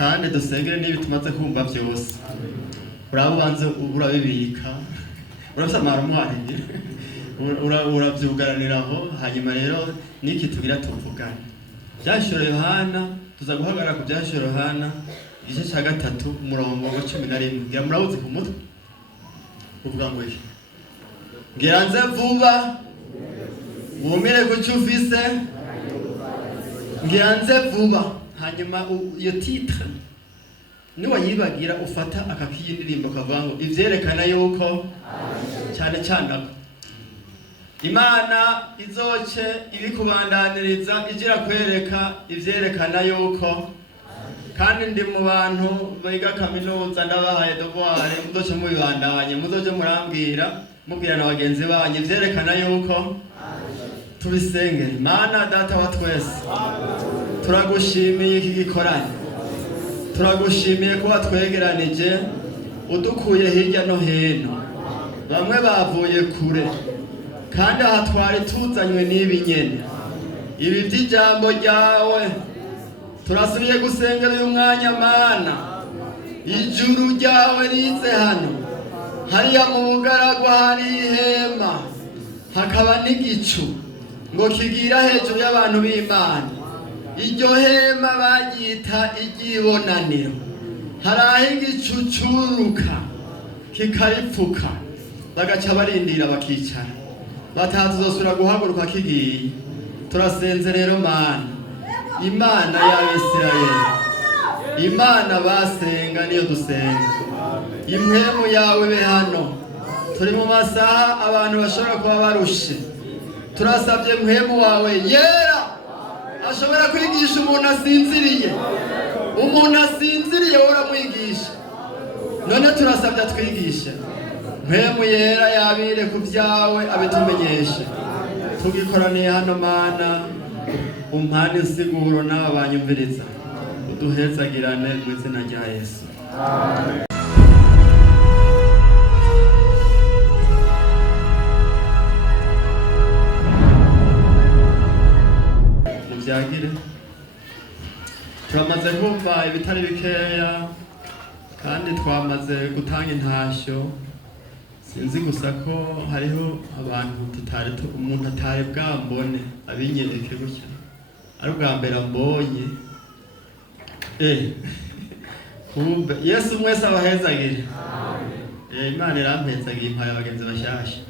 kandi dusengere n'ibi tumaze kumva byose. Uraba ubanze urabibika, urasamara umuharige, urabyugaraniraho, hanyuma rero niki tugira tuvugana. Byashiro Yohana, tuza guhagarara ku byashiro Yohana igice cya 3 umurongo wa 11. Ngira murabuze ku mutwe uvuga ngo iki? Ngira nze vuba wumire guca ufise, ngira nze vuba. Hanyuma iyo titre niwayibagira ufata akakiyindirimbo kavuga ngo ivyerekana yuko cyane cyane Imana izoce ibikubandaniriza igira kwereka ivyerekana yuko, kandi ndi mu bantu biga kaminuza ndabahaye devoir muzoce mubibandanye, muzoje murambwira mubwira na bagenzi banyu ivyerekana yuko tubisengera. Mana data wa twese, turagushimiye iki gikoranye, turagushimiye kuba twegeranije udukuye hirya no hino, bamwe bavuye kure kandi aha twari tuzanywe n'ibi nyene. Ibi by'ijambo ryawe turasubiye gusengera uyu mwanya Mana, ijuru ryawe rize hano, hariya mu bugaragwa hari ihema, hakaba n'igicu ngo kigira hejuru y'abantu b'Imana. Iryo hema baryita iry'ibonaniro, hari aho igicu curuka kikaripfuka, bagaca barindira bakicara, bataha tuzosubira guhaguruka kigiye. Turasenze rero Mana, Imana y'Abisirayeli, Imana basenga niyo dusenga, impwemu yawe be hano. Turi mu masaha abantu bashobora kuba barushe, turasabye impwemu wawe yera ashobora kwigisha umuntu asinziriye. Umuntu asinziriye uramwigisha, none turasabye twigisha. Mpemu yera yabire ku byawe abitumenyeshe. Tugikoraniye hano Mana, umpane insiguro n'aba banyumviriza, uduhezagirane mu izina rya Yesu. Amen. Mubyagire, turamaze kumva ibitari bikeya kandi twamaze gutanga intashyo. Sinzi gusa ko hariho abantu umuntu atari bwambone abinyereke gutya, ari bwa mbere ambonye. Kumbe Yesu mwese abahezagire. Imana irampezagiye impaye abagenzi bashyashya.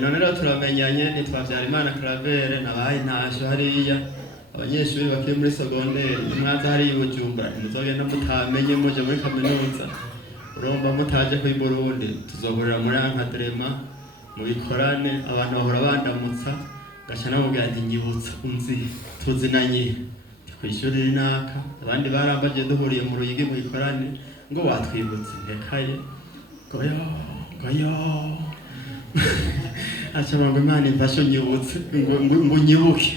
None rero turamenyanye, nitwa Vyarimana Claver, nabaye intashyo hariya abanyeshuri bakiri muri secondaire. Mwaza hari Bujumbura, muzogenda mutamenye muje muri kaminuza, urumva mutaje kuri Burundi, tuzohurira muri Ankadrema mu bikorane. Abantu bahora bandamutsa, gaca namubwira nti nyibutsa unzi tuzinanye kwishuri rinaka. Abandi barambaje duhuriye mu Ruyigi mu bikorane ngo watwibutse ntekaye goyo acha ngo Imana imfashe nyibutse ngo nyibuke.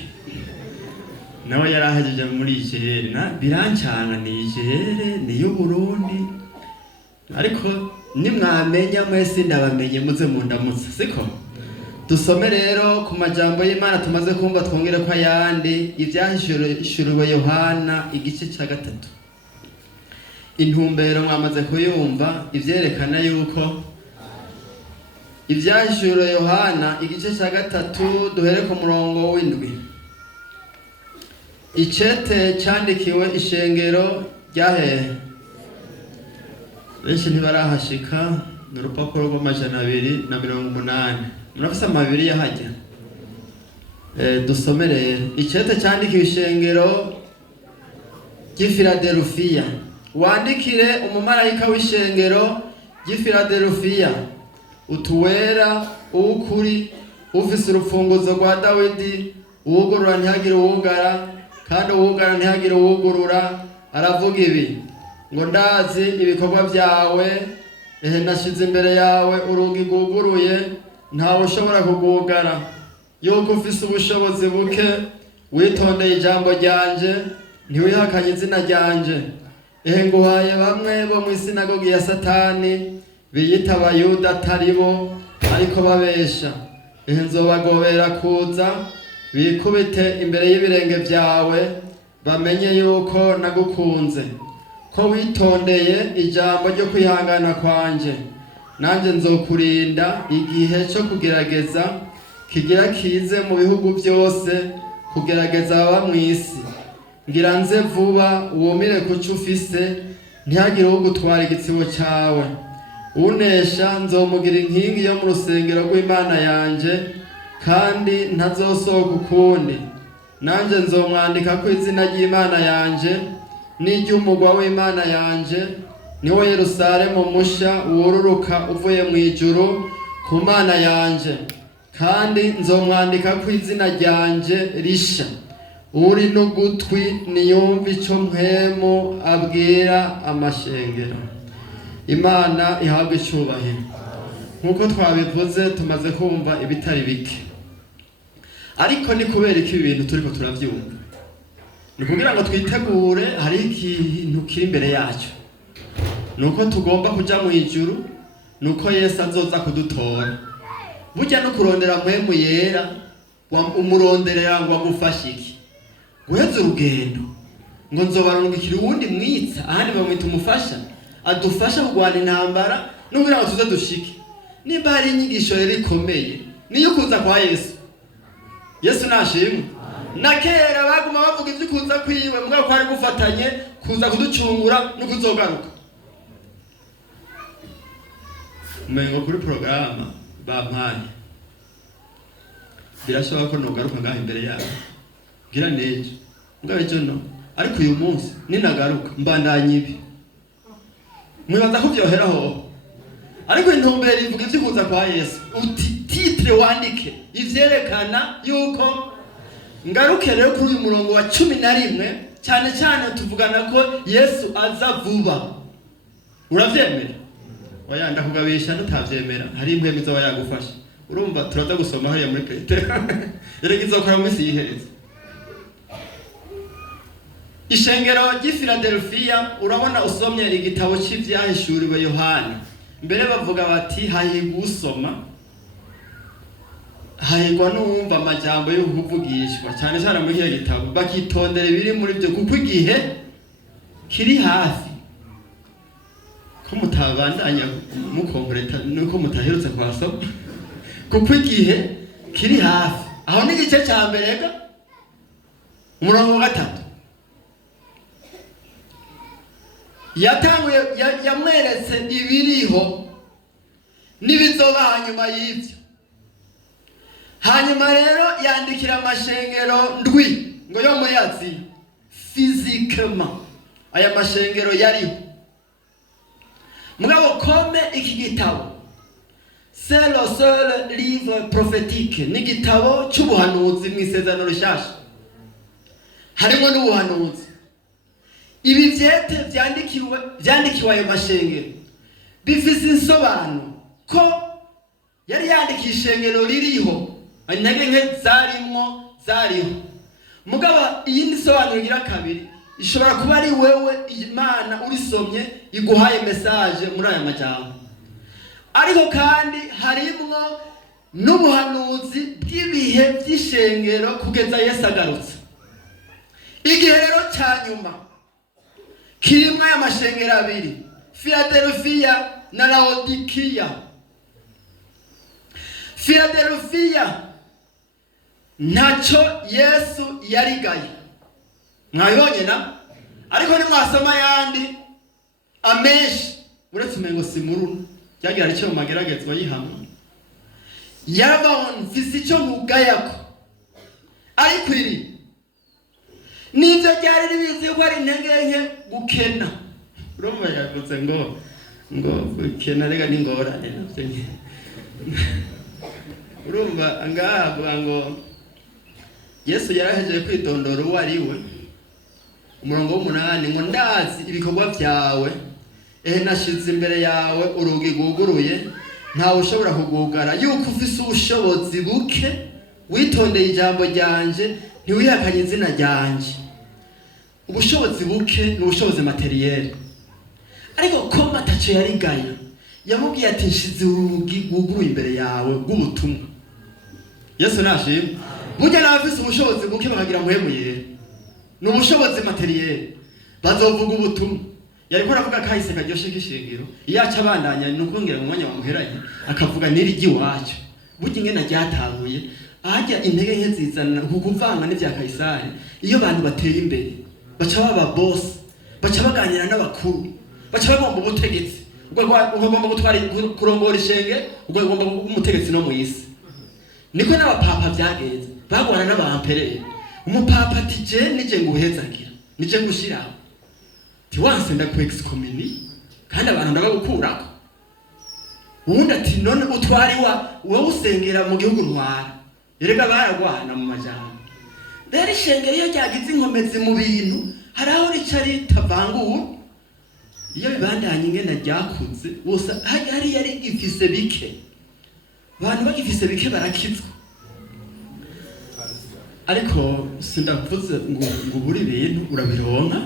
Nawe yarahajeje muri Nigeria, na birancana Nigeria niyo Burundi, ariko nimwamenya mwese ndabamenye muze mundamutse siko. Dusome rero ku majambo y'Imana tumaze kumva, twongere ko ayandi ivyahishuriwe Yohana igice cya 3. Intumbero mwamaze kuyumva, ivyerekana yuko ivyahishuriwe Yohana igice cya 3 duhere ku murongo w'7. Icete cyandikiwe ishengero ryahehe, benshi ntibarahashika, n'urupapuro rw'280. Murafise amabiri yahajya. Dusome rero. Icete cyandikiwe ishengero ry'Ifiladelfiya. Wandikire umumarayika w'ishengero ry'Ifiladelfiya, utuwera, uw'ukuri, ufise urufunguzo rwa Dawidi, uwugurura ntihagire uwugara, kandi uwugara ntihagire uwugurura. Aravuga ibi ngo ndazi ibikorwa byawe, nashize imbere yawe urugi rwuguruye, ntawe ushobora kugugara. Yuko ufise ubushobozi buke, witondeye ijambo ryanje, ntiwihakanye izina ryanje. Nguhaye bamwe bo mu isinagogi ya Satani, biyita Abayuda atari bo, ariko babesha. Nzobagobera kuza, bikubite imbere y'ibirenge byawe, bamenye yuko nagukunze. ko witondeye ijambo ryo kwihangana kwanje, nanjye nzokurinda igihe cyo kugerageza kigira kize mu bihugu byose, kugerageza ababa mu isi. Ngira nze vuba wumire kuco ufise, ntihagire ugutwara igitsibo cyawe. Unesha nzomugira inkingi yo mu rusengero rw'Imana yanje, kandi ntazosohoka ukundi. Nanjye nzomwandika ku izina ry'Imana yanje n'iry'umugwa w'Imana yanje, niwo Yerusalemu musha wururuka uvuye mu ijuru ku Mana yanje. Kandi nzomwandika ku izina ryanje risha. Uri n'ugutwi niyumve ico mpwemu abwira amashengero. Imana ihabwe icyubahiro. Nkuko twabivuze tumaze kumva ibitari bike, ariko ni kubera iki ibintu turiko turavyumva? Ni kugira ngo twitegure, hari ikintu kiri imbere yacu. Nuko tugomba kuja mu ijuru, nuko Yesu azoza kudutora. Burya no kurondera mpwemu yera, umuronderera ngo agufashe iki? Guheza urugendo ngo nzobarungikira uwundi mwitsa, ahandi bamwita umufasha, adufasha kugwana intambara n'ubwira ngo tuze dushike. Nimba hari inyigisho rero ikomeye, niyo kuza kwa Yesu. Yesu nashimwe. Na kera baguma bavuga ibyo kuza kwiwe, mugabo ko ari gufatanye kuza kuducungura no kuzogaruka. Umengo kuri programa bampaye, birashoboka ko nogaruka ngaho imbere yabo, gira nejo mugabo ejo no, ariko uyu munsi ninagaruka mbandanye ibi. Mwibaza ko byoheraho, ariko intumbero ivuga ibyo kuza kwa Yesu. Uti titre wandike ivyerekana yuko ngaruke rero kuri uyu murongo wa 11, cyane cyane tuvugana ko Yesu aza vuba. Uravyemera? Oya ndakugabisha nutavyemera, hari impwemu izoba yagufasha. Urumva turaza gusoma hariya muri Petero yereka izokora mu minsi yihereza. Ishengero ry'i Philadelphia, urabona usomye igitabo cy'ivyahishuriwe Yohana, mbere bavuga bati hahigwa usoma, hahigwa n'uwumva amajambo yo kuvugishwa, cyane cyane muri iki gitabo bakitondera ibiri muri byo, kuko igihe kiri hafi. Ko mutabandanya mukonkoreta nuko mutaherutse kwasoma, kuko igihe kiri hafi. Aho ni igice cya mbere ga umurongo wa 3. Yatanguye yamweretse ibiriho n'ibizoba hanyuma y'ibyo. Hanyuma rero yandikira amashengero ndwi ngo yo muri Aziya physiquement. Aya mashengero yariho. Mugabo kome iki gitabo c'est le seul livre prophétique, ni gitabo cy'ubuhanuzi mu isezerano rishasha, harimo n'ubuhanuzi. Ibi vyete vyandikiwe ayo mashengero bifise insobanuro ko yari yandikiye ishengero ririho, intege nke zariho. Mugabo iyi ni sobanuro igira kabiri, ishobora kuba ari wewe Imana urisomye iguhaye message muri aya majambo. Ariko kandi harimwo n'ubuhanuzi bw'ibihe by'ishengero kugeza Yesu agarutse. Igihe rero cya nyuma kirimo aya mashengero abiri, Philadelphia na Laodikia. Philadelphia ntacyo Yesu yarigaye, mwabibonye na? Ariko ni mwasoma yandi amenshi uretse umengo simuruna cyagira ari cyo mageragezwa yihamwe. Yabon mfise icyo mugayako, ariko iri nivyo byari bizi ko ari intege nke gukena. Urumva yavuze ngo gukena rega n'ingorane navyo nke. Urumva ngaha ngo Yesu yarahejeje kwidondora uwo ari we. Umurongo w'8 ngo ndazi ibikorwa byawe, nashize imbere yawe urugi rwuguruye, ntawe ushobora kugugara, yuko ufise ubushobozi buke, witondeye ijambo ryanje, ntiwihakanye izina ryanje. Ubushobozi buke ni ubushobozi materiel, ariko ko matacho yarigaya yamubwiye ati nshize urugi rwuguruye imbere yawe rw'ubutumwa. Yesu nashimwe. Burya n'abafise ubushobozi buke bakagira mpwemu yera, ni ubushobozi materiel, bazovuga ubutumwa. yariko aravuga kahise karyoshe k'ishengero iyaca abandanya nuko ngera mu mwanya wamuheranye akavuga niri ry'iwacu burya ingene ryatanguye ahajya intege nke zizana kukuvanga n'ivya Kaisari iyo abantu bateye imbere baca baba boss baca baganira n'abakuru baca bagomba ubutegetsi ugomba gutwara kurongora ishenge ugomba umutegetsi no mu isi niko n'abapapa byagenze bagwana n'abamperere umupapa ati je nije nguhezagira nije ngushiraho tiwanse ndakwexcommuni kandi abantu ndabagukurako ubundi ati none utwari wowe usengera mu gihugu ntwara erega baragwana mu majambo rero ishengero iyo ryagize inkomezi mu bintu hari aho rica ritavangura iyo bibandanye ingene ryakuze bose hari yari ifise bike abantu bagifise bike barakizwa ariko sindavuze ngo buri bintu urabironka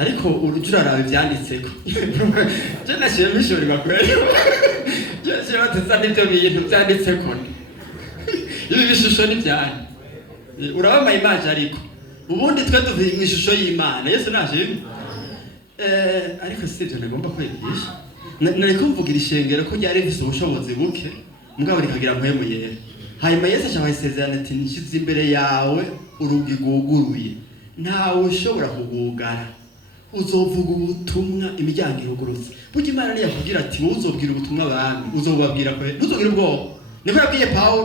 ariko urujura rabe byanditseko je nashiye mishori bakwere je batsa n'ibyo bintu byanditseko ibi bishusho n'ibyane urabama image ariko ubundi twe tuvuye mu ishusho y'Imana Yesu nashimwe ariko sivyo nagomba kwigisha nariko mvugira ishengero ko ryari rifise ubushobozi buke mugabo rikagira mpwemu yera hanyuma Yesu acyabasezerana ati nshize imbere yawe urugi guguruye ntawe ushobora kugugara uzovuga ubutumwa imiryango irugurutse burya Imana niyo yavugira ati wowe uzobwira ubutumwa abantu uzobabwira ko ntuzogire ubwoba niko yabwiye Paulo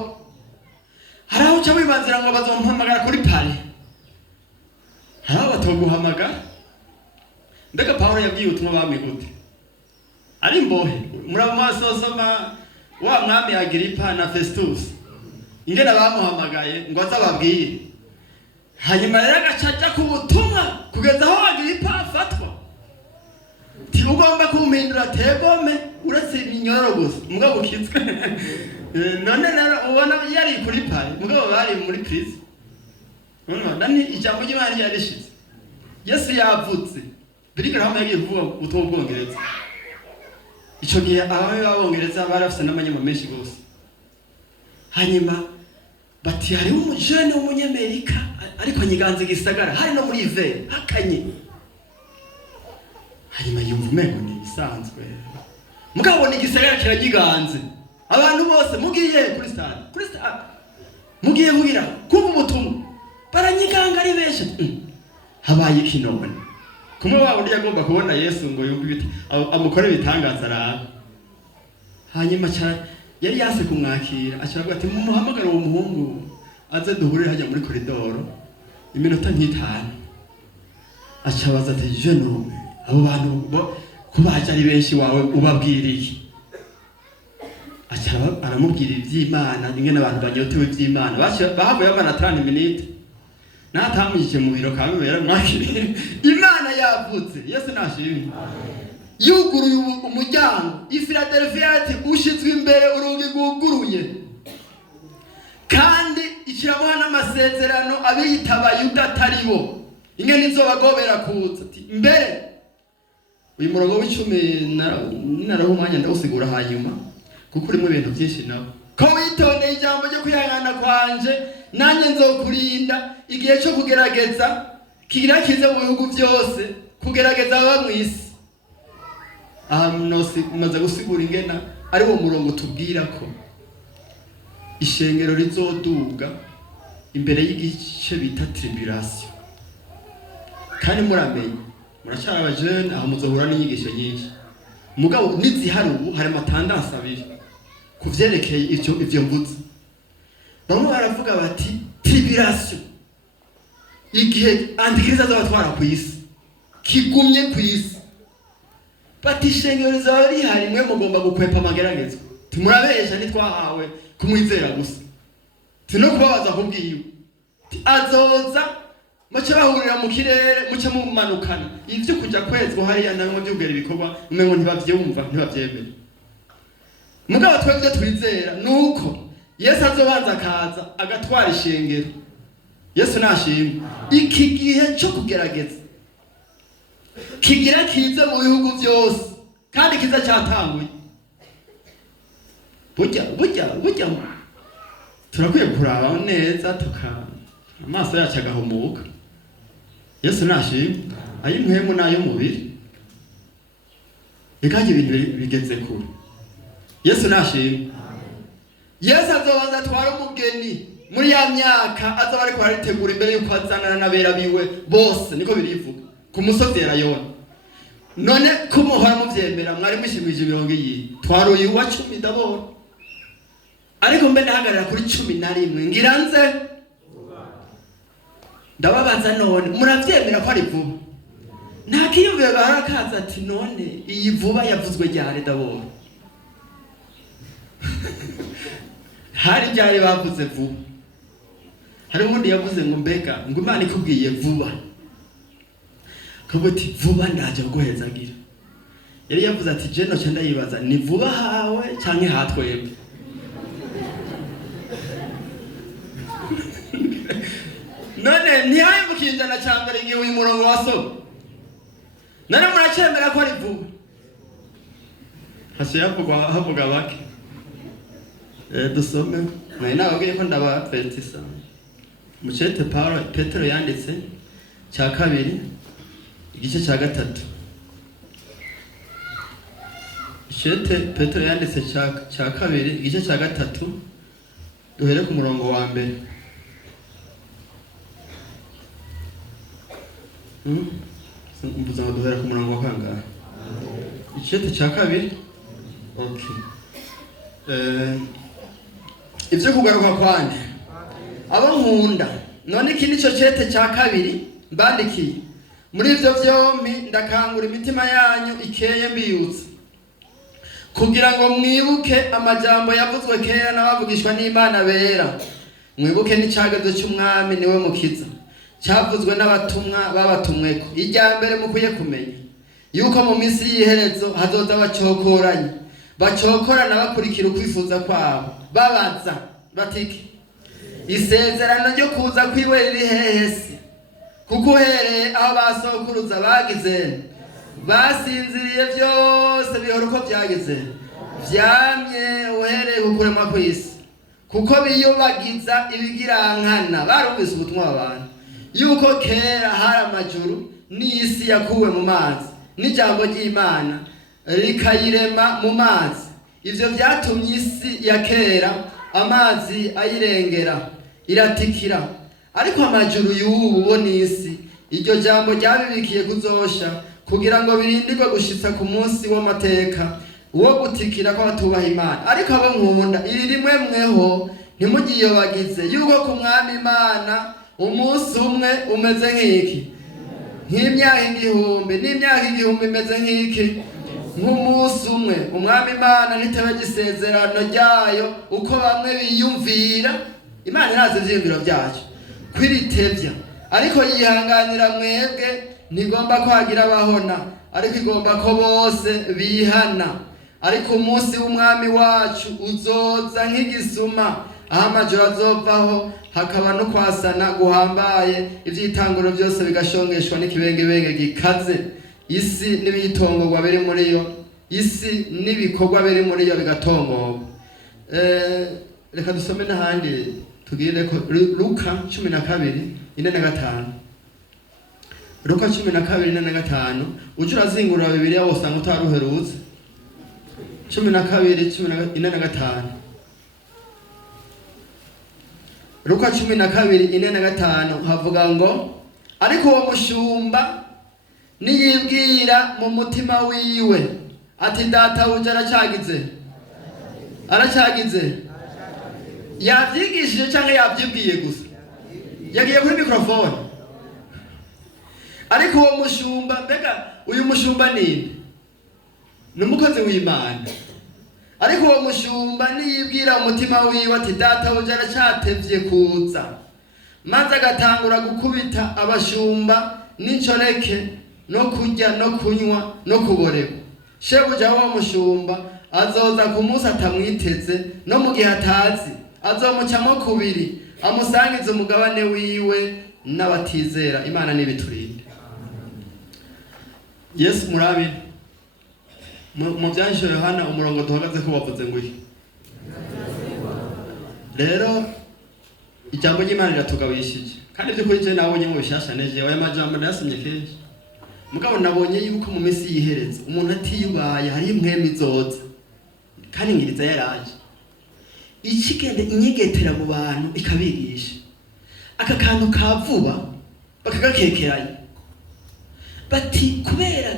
hari aho uca wibanzira ngo bazompamagara kuri pale batoguhamagara mbega Paulo yabwiye ubutumwa bami gute ari imbohe muramasosoma wa mwami Agiripa na Festus ingene bamuhamagaye ngo azababwire hanyuma rero agacaja ku butumwa kugeza aho Agiripa afatwa ti ugomba kumpindura tegome uretse iminyoro gusa mugabo ukitswe none rero ubona yari kuri pale mugabo bari muri prison nani ijambo ry'Imana ryarishize Yesu yavutse birigera hamwe yagiye kuvuga ubutumwa bw'Ubwongereza ico gihe abawe b'Abongereza barafise n'amanyama menshi gose hanyuma bati hari umujene w'umunyamerika ariko anyiganze igisagara hari no muri Ive hakanye hanyuma yumva umengo ni bisanzwe mugabo ni igisagara kiranyiganze abantu bose mugiye kuri stade mugiye kugira kumva ubutumwa baranyiganga ari benshi habaye ikinone kumwe wabo ndi yagomba kubona Yesu ngo yumve ibiti amukore bitangaza ara hanyuma cyane yari yase kumwakira acaravuga ati muhamagara uwo muhungu aze duhurire hajya muri koridoro iminota nk'itanu acabaza ati je no abo bantu kubaje ari benshi wawe ubabwiriye aramubwira iby'Imana ingene abantu banyotewe iby'Imana bahavuye bamana 30 minutes natamujije mu biro kabera mwakiriye Imana yavutse Yesu nashimwe yuguruye umuryango Philadelphia ati ushitswe imbere urugi guguruye kandi ikiramuha n'amasezerano abiyitaba Yuda ataribo ingene izobagobera kuza ati mbere uyu murongo w'10 naraho umwanya ndawusigura hanyuma kuko urimo ibintu byinshi nawe ko witondeye ijambo ryo kwihangana kwanje nanjye nzokurinda igihe cyo kugerageza kigira kize mu bihugu byose kugerageza baba mu isi maze gusigura ingena ari wo murongo tubwira ko ishengero rizoduga imbere y'igice bita tribulation kandi muramenye muracyari abajene aho muzohura n'inyigisho nyinshi mugabo nizihari ubu hari amatandansi abiri kuvyerekeye ivyo mvuze bamwe baravuga bati tribulation igihe antikristo azabatwara ku isi kigumye ku isi bati ishengero rizaba rihari mwe mugomba gukwepa amageragezwa timurabesha ntitwahawe kumwizera gusa tino kubabaza kubwiwe azoza muce bahurira mu kirere muce mumanukana ivyo kuja kwezwa hariya namwe byugera ibikorwa umengo ntibavyumva ntibavyemera mugabo twebwe twizera nuko Yesu azobanza akaza agatwara ishengero Yesu nashimwe iki gihe cyo kugerageza kigira kize mu bihugu byose kandi kiza cyatanguye burya turakwiye kuraba neza amaso yacu agahumuka Yesu nashimwe ayimwemu nayo mubiri bikaje ibintu bigeze kure. Yesu nashimwe. Yesu azobanza atwara umugeni muri ya myaka azoba ariko aritegura imbere yuko azanana n'abera biwe bose, niko birivuga ku musozi Elayono. None kumuhora muvyemera mwari mushimije imirongo iyi twaruye uwa 10 ndabona, ariko mbe ndahagarara kuri 11 ngira nze ndababaza none muravyemera ko ari vuba? Nta kiyumviro barakaza ati none iyi vuba yavuzwe ryari ndabona hari ryari bavuze vuba? Hari ubundi yavuze ngo mbega ngo Imana ikubwiye vuba kabuti vuba ndaje guhezagira. Yari yavuze ati je no cyenda yibaza ni vuba hawe canke hatwebwe. None ntiyayibukijana cyambere ngiye uyu murongo waso. None muracemera ko ari vuba? Hasi havuga bake. Dusome. Nari nababwiye ko ndabapetisa. Mucete Petero yanditse cya kabiri igice cya gatatu. Mucete Petero yanditse cya kabiri igice cya gatatu, duhere ku murongo wa mbere. Mbuza ngo duhere ku murongo wa kangahe? Mucete cya kabiri. Okay. Ibyo kugaruka kwande abo nkunda, none iki nico cete cya kabiri mbandikiye. Muri ivyo vyombi ndakangura imitima yanyu ikeye mbiyutse, kugira ngo mwibuke amajambo yavuzwe kera n'abavugishwa n'Imana bera. Mwibuke n'icagazo cy'umwami niwe mukiza, cyavuzwe n'abatumwa babatumweko. Irya mbere mukwiye kumenya yuko mu minsi y'iherezo hazoza bacokoranye, bacokorana bakurikira ukwifuza kwabo, babaza batiki isezerano ryo kuza kwiwe riri hehesi, kuko uhereye aho basokuruza bagize basinziriye byose bihora uko byagize vyamye uhereye kukurema kw'isi, kuko biyubagiza ibigirankana. Barumvise ubutumwa abantu yuko kera hari amajuru n'isi yakuwe mu mazi n'ijambo ry'Imana rikayirema mu mazi. Ivyo vyatumye isi ya kera amazi ayirengera iratikira, ariko amajuru y'ubu bo n'isi iryo jambo ryabibikiye kuzosha, kugira ngo birindirwe gushitsa ku munsi w'amateka wo gutikira ko batubaha Imana. Ariko abo nkunda, iri rimwe mweho ntimugiyobagize yuko ku mwami Imana umunsi umwe umeze nk'iki, nk'imyaka igihumbi, n'imyaka igihumbi imeze nk'iki, nk'umunsi umwe. Umwami Imana ntitebe gisezerano ryayo uko bamwe biyumvira. Imana irazi ivyiyumviro vyayo kwiritevya, ariko yihanganira mwebwe. Ntigomba kwagira abahona, ariko igomba ko bose bihana. Ariko umunsi w'umwami wacu uzoza nk'igisuma, aho amajuru azovaho hakaba no kwasana guhambaye, ivy'itanguro byose bigashongeshwa n'ikibengebenge gikaze. Isi n'ibitongorwa biri muri yo, isi n'ibikorwa biri muri yo bigatongorwa. Reka dusome n'ahandi tugire ko Luka 12:4-5. Luka 12:4-5. Uje urazingurura Bibiliya wose ngo utaruherutse. 12:4-5. Luka 12:4-5 havuga ngo, ariko uwo mushumba niyibwira mu mutima wiwe ati databuja aracyagize yavyigishije cyangwa yavyibwiye gusa? Yagiye kuri microphone. Ariko uwo mushumba, mbega uyu mushumba ni umukozi w'Imana. Ariko uwo mushumba niyibwira umutima wiwe ati databuja aracyatevye kuza, maze agatangura gukubita abashumba n'incoreke no kurya no kunywa no kuborerwa, shebuja wa mushumba azoza ku munsi atamwiteze, no mu gihe atazi azomucamo kubiri, amusangiza umugabane wiwe n'abatizera. Imana nibiturinde. Yesu murabi mu byahishe Yohana umurongo duhagaze ko bavuze ngo iki? Rero ijambo ry'Imana riratugabishije, kandi by'ukuri je nabonye mu bishasha neje aya majambo ndasomye kenshi. mugabo nabonye yuko mu minsi yihereza umuntu atiyubaye hari impwemu izoza kandi ngiriza yaraje ikigende inyigetera mu bantu ikabigisha aka kantu ka vuba bakagakekeranya bati kubera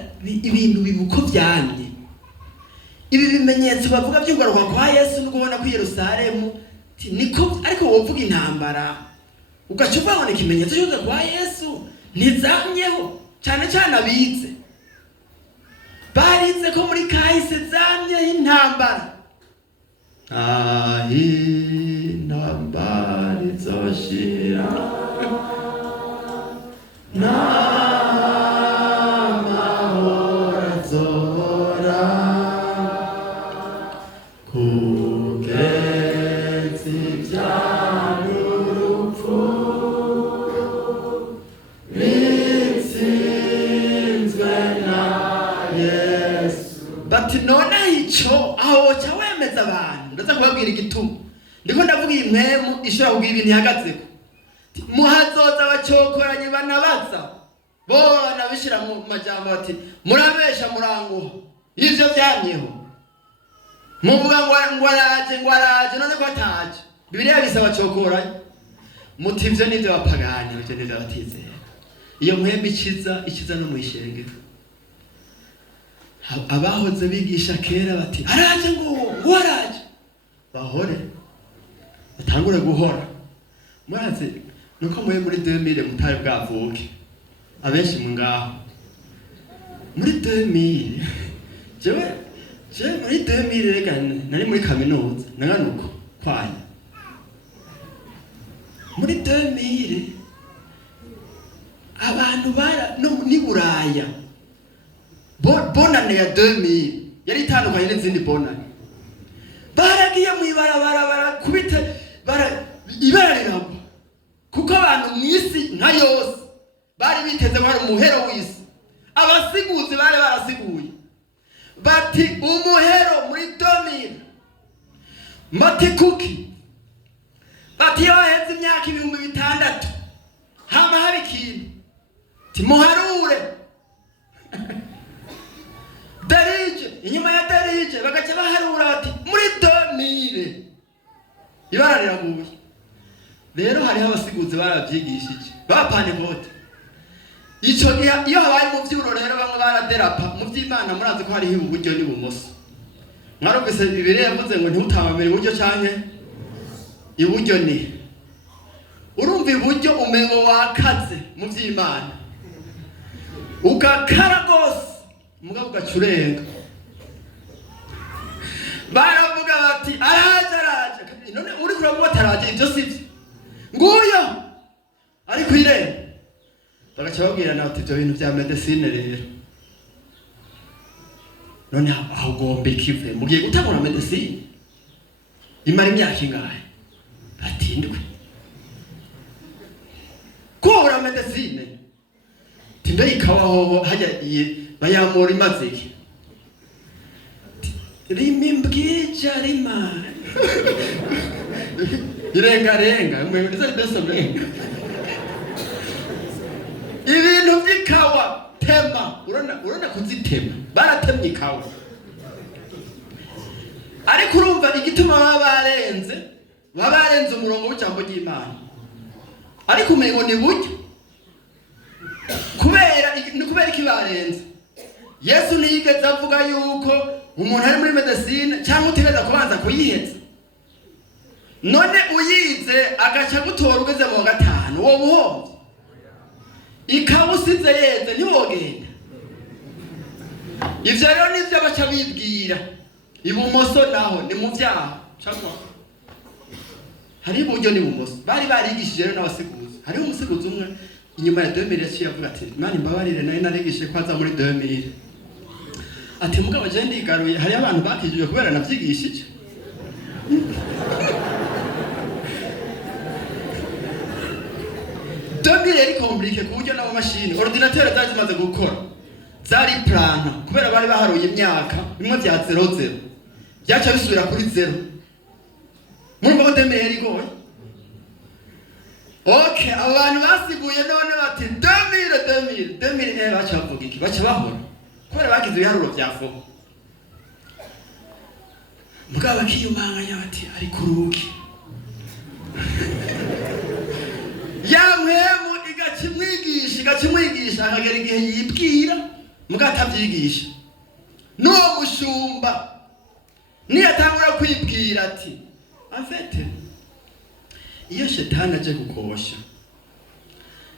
ibintu bibuko byamye ibi bimenyetso bavuga by'ugaruka kwa Yesu no kubona ku Yerusalemu niko ariko wovuga intambara ugaca ubona ikimenyetso cy'ugaruka kwa Yesu ntizamyeho cyane cyane abize barize ko muri kahise zamyeho intambara intambara izoshira n'amahoro azora kugeza iby'urupfu bitsinzwe na Yesu. Bati none icyo aho cya wemeza abantu ndaza kubabwira igituma ndiko ndavuga iyi mpemu ishobora kugira ibintu ihagazeho muhazoza abacyokoranye banabaza bona bishira mu majambo bati murabesha muranguha ivyo byamyeho muvuga ngo araje none ko ataje Bibiliya bisaba cyokoranye muti ivyo nivyo bapagani ivyo nivyo batizera iyo mpemu ikiza no mwishengero abahoze bigisha kera bati araje ngo araje bahore batangure guhora muraze nuko muri 2000 mutari bwavuke abenshi mu ngaho muri 2000 jewe muri 2000 rega nari muri kaminuza naganuko kwanya muri 2000 abantu bara no ni Buraya bonane ya 2000 yari itandukanye n'izindi bonane baragiye mu ibarabara barakubita ibararira kuko abantu mwisi nka yose bari biteze bari umuhero w'isi abasiguzi bari barasiguye bati umuhero muri 2000 mati kuki bati yoheze imyaka 6,000 hama hari ikintu timuharure Darije inyuma ya Darije bagaca baharura bati muri 2000 ibara riraguye rero hari abasiguzi barabyigishije bapane vote ico iyo habaye mu vyuro rero bamwe baraderapa mu vy'Imana murazi ko hari iburyo n'ibumoso mwarumvise Bibiliya yavuze ngo ntutamamire iburyo canke iburyo ni urumva iburyo umengo wakaze mu vy'Imana ugakara gose mugabo ugacurenga baravuga bati araje none uri kurabona ataraje ibyo sivyo nguyo ariko irene bagaca babwira nawe ati ibyo bintu bya medicine rero none aho ugomba ikive mugiye gutangura medicine imara imyaka ingahe batindwe kubura medicine tinde ikawaho hajya bayamura imazike rimimbwija rima irenga mwe ndiza ndasomrenga ibintu by'ikawa tema urona kuzitema baratemye ikawa ariko urumva igituma babarenze umurongo w'ijambo ry'Imana ariko umengo ni buryo kubera ikibarenze Yesu ntiyigeze avuga yuko umuntu ari muri medicine cyangwa utegeza kubanza kuyiheza none uyize agaca gutora ugeze mu 5 wo buhombe ikabusize yeze ntiwogenda ivyo rero nivyo baca bibwira ibumoso naho ni mu vyaha cyangwa hari iburyo n'ibumoso bari barigishije rero n'abasiguzi hariho umusiguzi umwe inyuma ya 2000 yaciye avuga ati Imana imbabarire nayo narigishije kwaza muri 2000 ati mugabo je ndigaruye hari abantu bakijije kubera navyigishije Domire eri komplike kuburyo n'ama machine ordinateur zaje zimaze gukora zari plana kubera bari baharuye imyaka bimwe bya 00 byaca bisubira kuri 0 murumva ko Domire eri goye Okay, abantu basiguye none bati 2000 bacha bavuga iki bacha bahora kubera bagize ibiharuro byavuga mugabo akiyumanganya bati ari kuruki yamwemu igakimwigisha akagera igihe yibwira mugabo atabyigisha n'uwo mushumba niyatangura kwibwira ati afete iyo shetani aje gukosha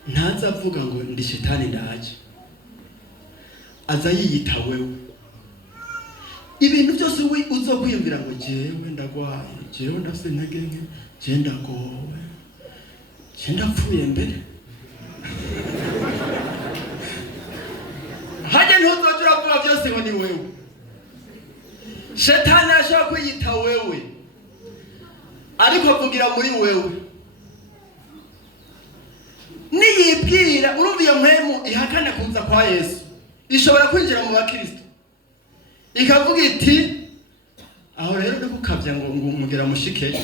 ntaza avuga ngo ndi shetani ndaje aza yiyita wewe ibintu byose uzokwiyumvira ngo jewe ndagwaye jewe ndafise intege nke je ndagowe je ndapfuye mbere haje ntuzojura kuba byose ngo ni wewe shetani ashobora kwiyita wewe ariko avugira muri wewe niyibwira urumva iyo mpemu ihakana kuza kwa Yesu ishobora kwinjira mu bakristo ikavuga iti aho rero ndukukavya ngo mugera mushike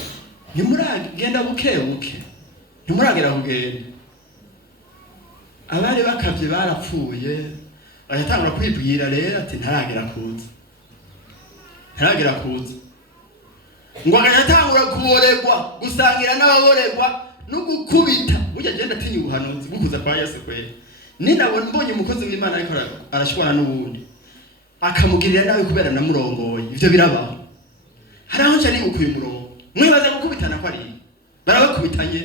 ntimuragenda buke ntimuragera kugenda abari bakavye barapfuye bayatangura kwibwira rero ati ntaragera kuza ngo agayatangura kuboregwa gusangira n'ababoregwa no gukubita burya genda atinya ubuhanuzi bukuza kwa Yesu kweli ninabona mbonye umukozi w'Imana ariko arashwana n'ubundi akamugirira nawe kubera namurongoye ivyo birabaho haraho nca nigukuye umurongo mwibaza gukubitana ko ari barabakubitanye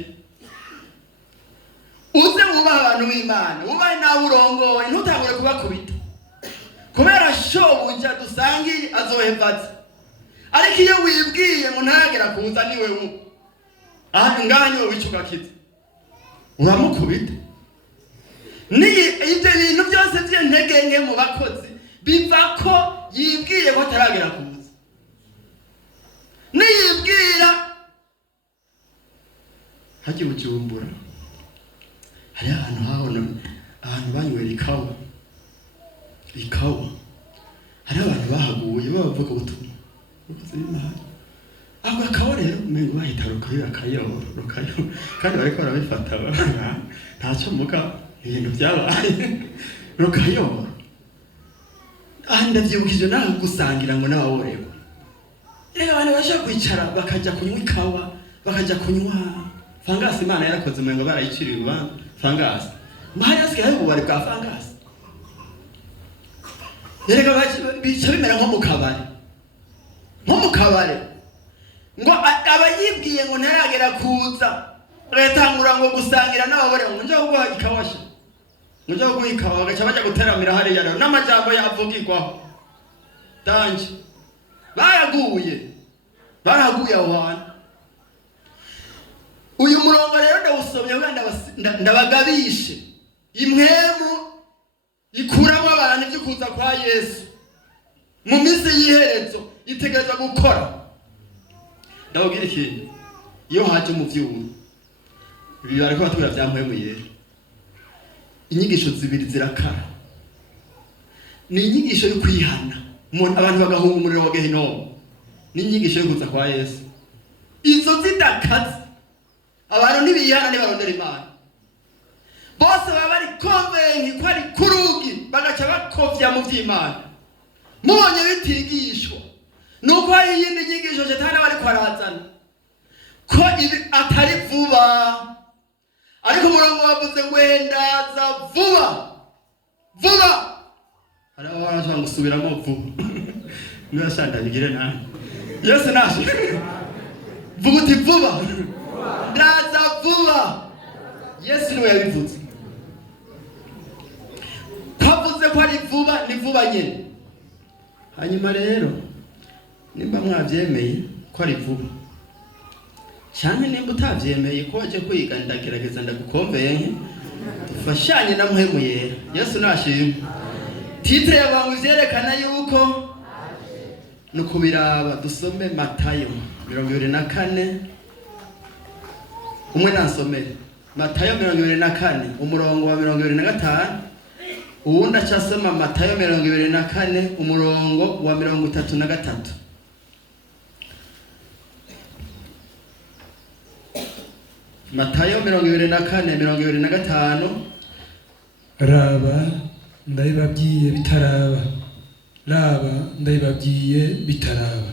uze wubaha abantu b'Imana wubahe nawe urongoye ntutangure kubakubita kubera shobuja dusangiye azohevaza ariko iyo wibwiye ngo ntaragera kuza ni wewe aha nganye wicugakiza uramukubita ni ibyo bintu byose by'intege nke mu bakozi biva ko yibwiye ko ataragera kuza niyibwira haje Bujumbura hari ahantu hahona ahantu banywera ikawa hari abantu bahaguye bavuga ubutumwa ako akawa rero umengo bahita rukayo kandi bariko barabifata ntacyo muga ibintu byabaye rukayo ndavyibukije naho gusangira ngo n'ababoregwa rero abantu bashaka kwicara bakaja kunywa ikawa bakaja kunywa fangasi Imana yarakoze umengo barayiciriye urubanza fangasi mahari asigaye ububari bwa fangasi rero bica bimera nko mu kabare ngo abayibwiye ngo ntaragera kuza retangura ngo gusangira n'ababore ngo nje guha ikawasha nje guha ikawa gacha baje guteramira hariya rero n'amajambo yavugirwaho danje baraguye awana uyu murongo rero ndawusomye ndabagabishe imwemu ikuramo abantu byo kuza kwa Yesu mu minsi y'iherezo itegereza gukora ndababwira ikintu iyo haje mu vyuma ibi bariko batubwira byampwemu yera inyigisho zibiri zirakara ni inyigisho yo kwihana abantu bagahunga umuriro wa Gehinomu ni inyigisho yo kuza kwa Yesu izo zidakaze abantu ntibihana ntibarondera Imana bose baba bari konvenki ko ari kurugi bagaca bakovya mu vy'Imana mubonye bitigishwa nuko hari iyindi nyigisho Shetani bari kwarazana ko ibi atari vuba ariko umurongo wavuze ngo ndaza vuba hari abashaka gusubiramo vuba nibashanda bigire nawe Yesu nashe vuba uti vuba ndaza vuba Yesu niwe yabivuze kavuze ko ari vuba ni vuba nyene hanyuma rero nimba mwavyemeye ko ari vuba cyane nimba utavyemeye ko waje kwiga ndagerageza ndagukomveye nke dufashanye na mpwemu yera Yesu nashimwe titre yabangu vyerekana yuko nuko biraba dusome Matayo 24 umwe nasomere Matayo 24 umurongo wa 25 uwundi acasoma Matayo 24 umurongo wa 33 Matayo 24:25. Raba ndabibabwiye bitaraba, raba ndabibabwiye bitaraba.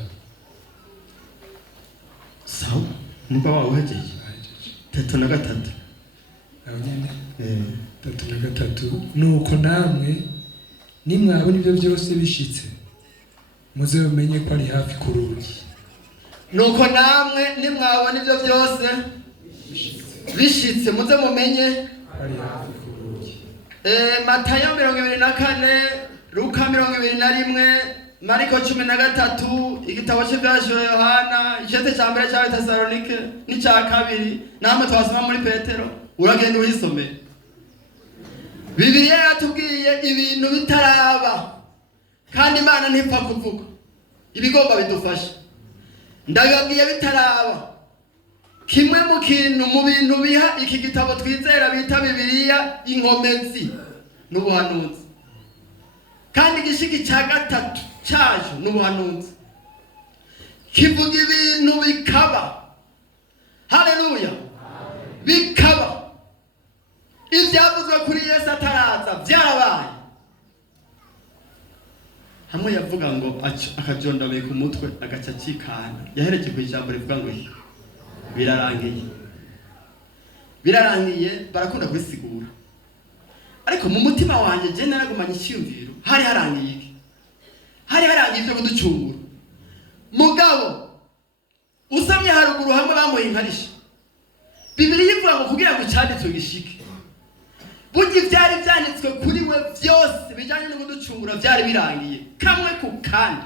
Sawa, nuko wawejeje 3:3. Aho nyene 3:3. Nuko namwe nimwabona ibyo byose bishitse, muze mumenye ko ari hafi ku rugi. Nuko namwe nimwabona ibyo byose bishitse, muze mumenye ari hafi ku rugi. Matayo 24, Luka 21, Mariko 13, igitabo cy'ibyashyuwe Yohana, igice cya mbere cya Tesalonike n'icya kabiri, namwe twasoma muri Petero, uragenda uhisomera. Bibiliya yatubwiye ibintu bitaraba, kandi Imana ntipfa kuvuga ibigomba bidufasha. Ndababwiye bitaraba. Kimwe mu bintu biha iki gitabo twizera bita Bibiliya inkomezi n'ubuhanuzi, kandi igishiki cya gatatu cyaje n'ubuhanuzi. Kivuga ibintu bikaba. Haleluya. Bikaba. Ibyavuzwe kuri Yesu ataraza byarabaye. Hamwe yavuga ngo akajondabe ku mutwe agaca cikana, yahereje ku ijambo rivuga ngo birarangiye. Birarangiye barakunda kubisigura, ariko mu mutima wanje je naragumanye icyumviro hari harangiye iki? Hari harangiye ibyo kuducungura. Mugabo usomye haruguru hamwe bamuhinkarisha, Bibiliya ivuga ngo kugira ngo cyanditswe gishike. Burya byari byanditswe kuri we byose bijyanye no kuducungura byari birangiye kamwe ku kandi.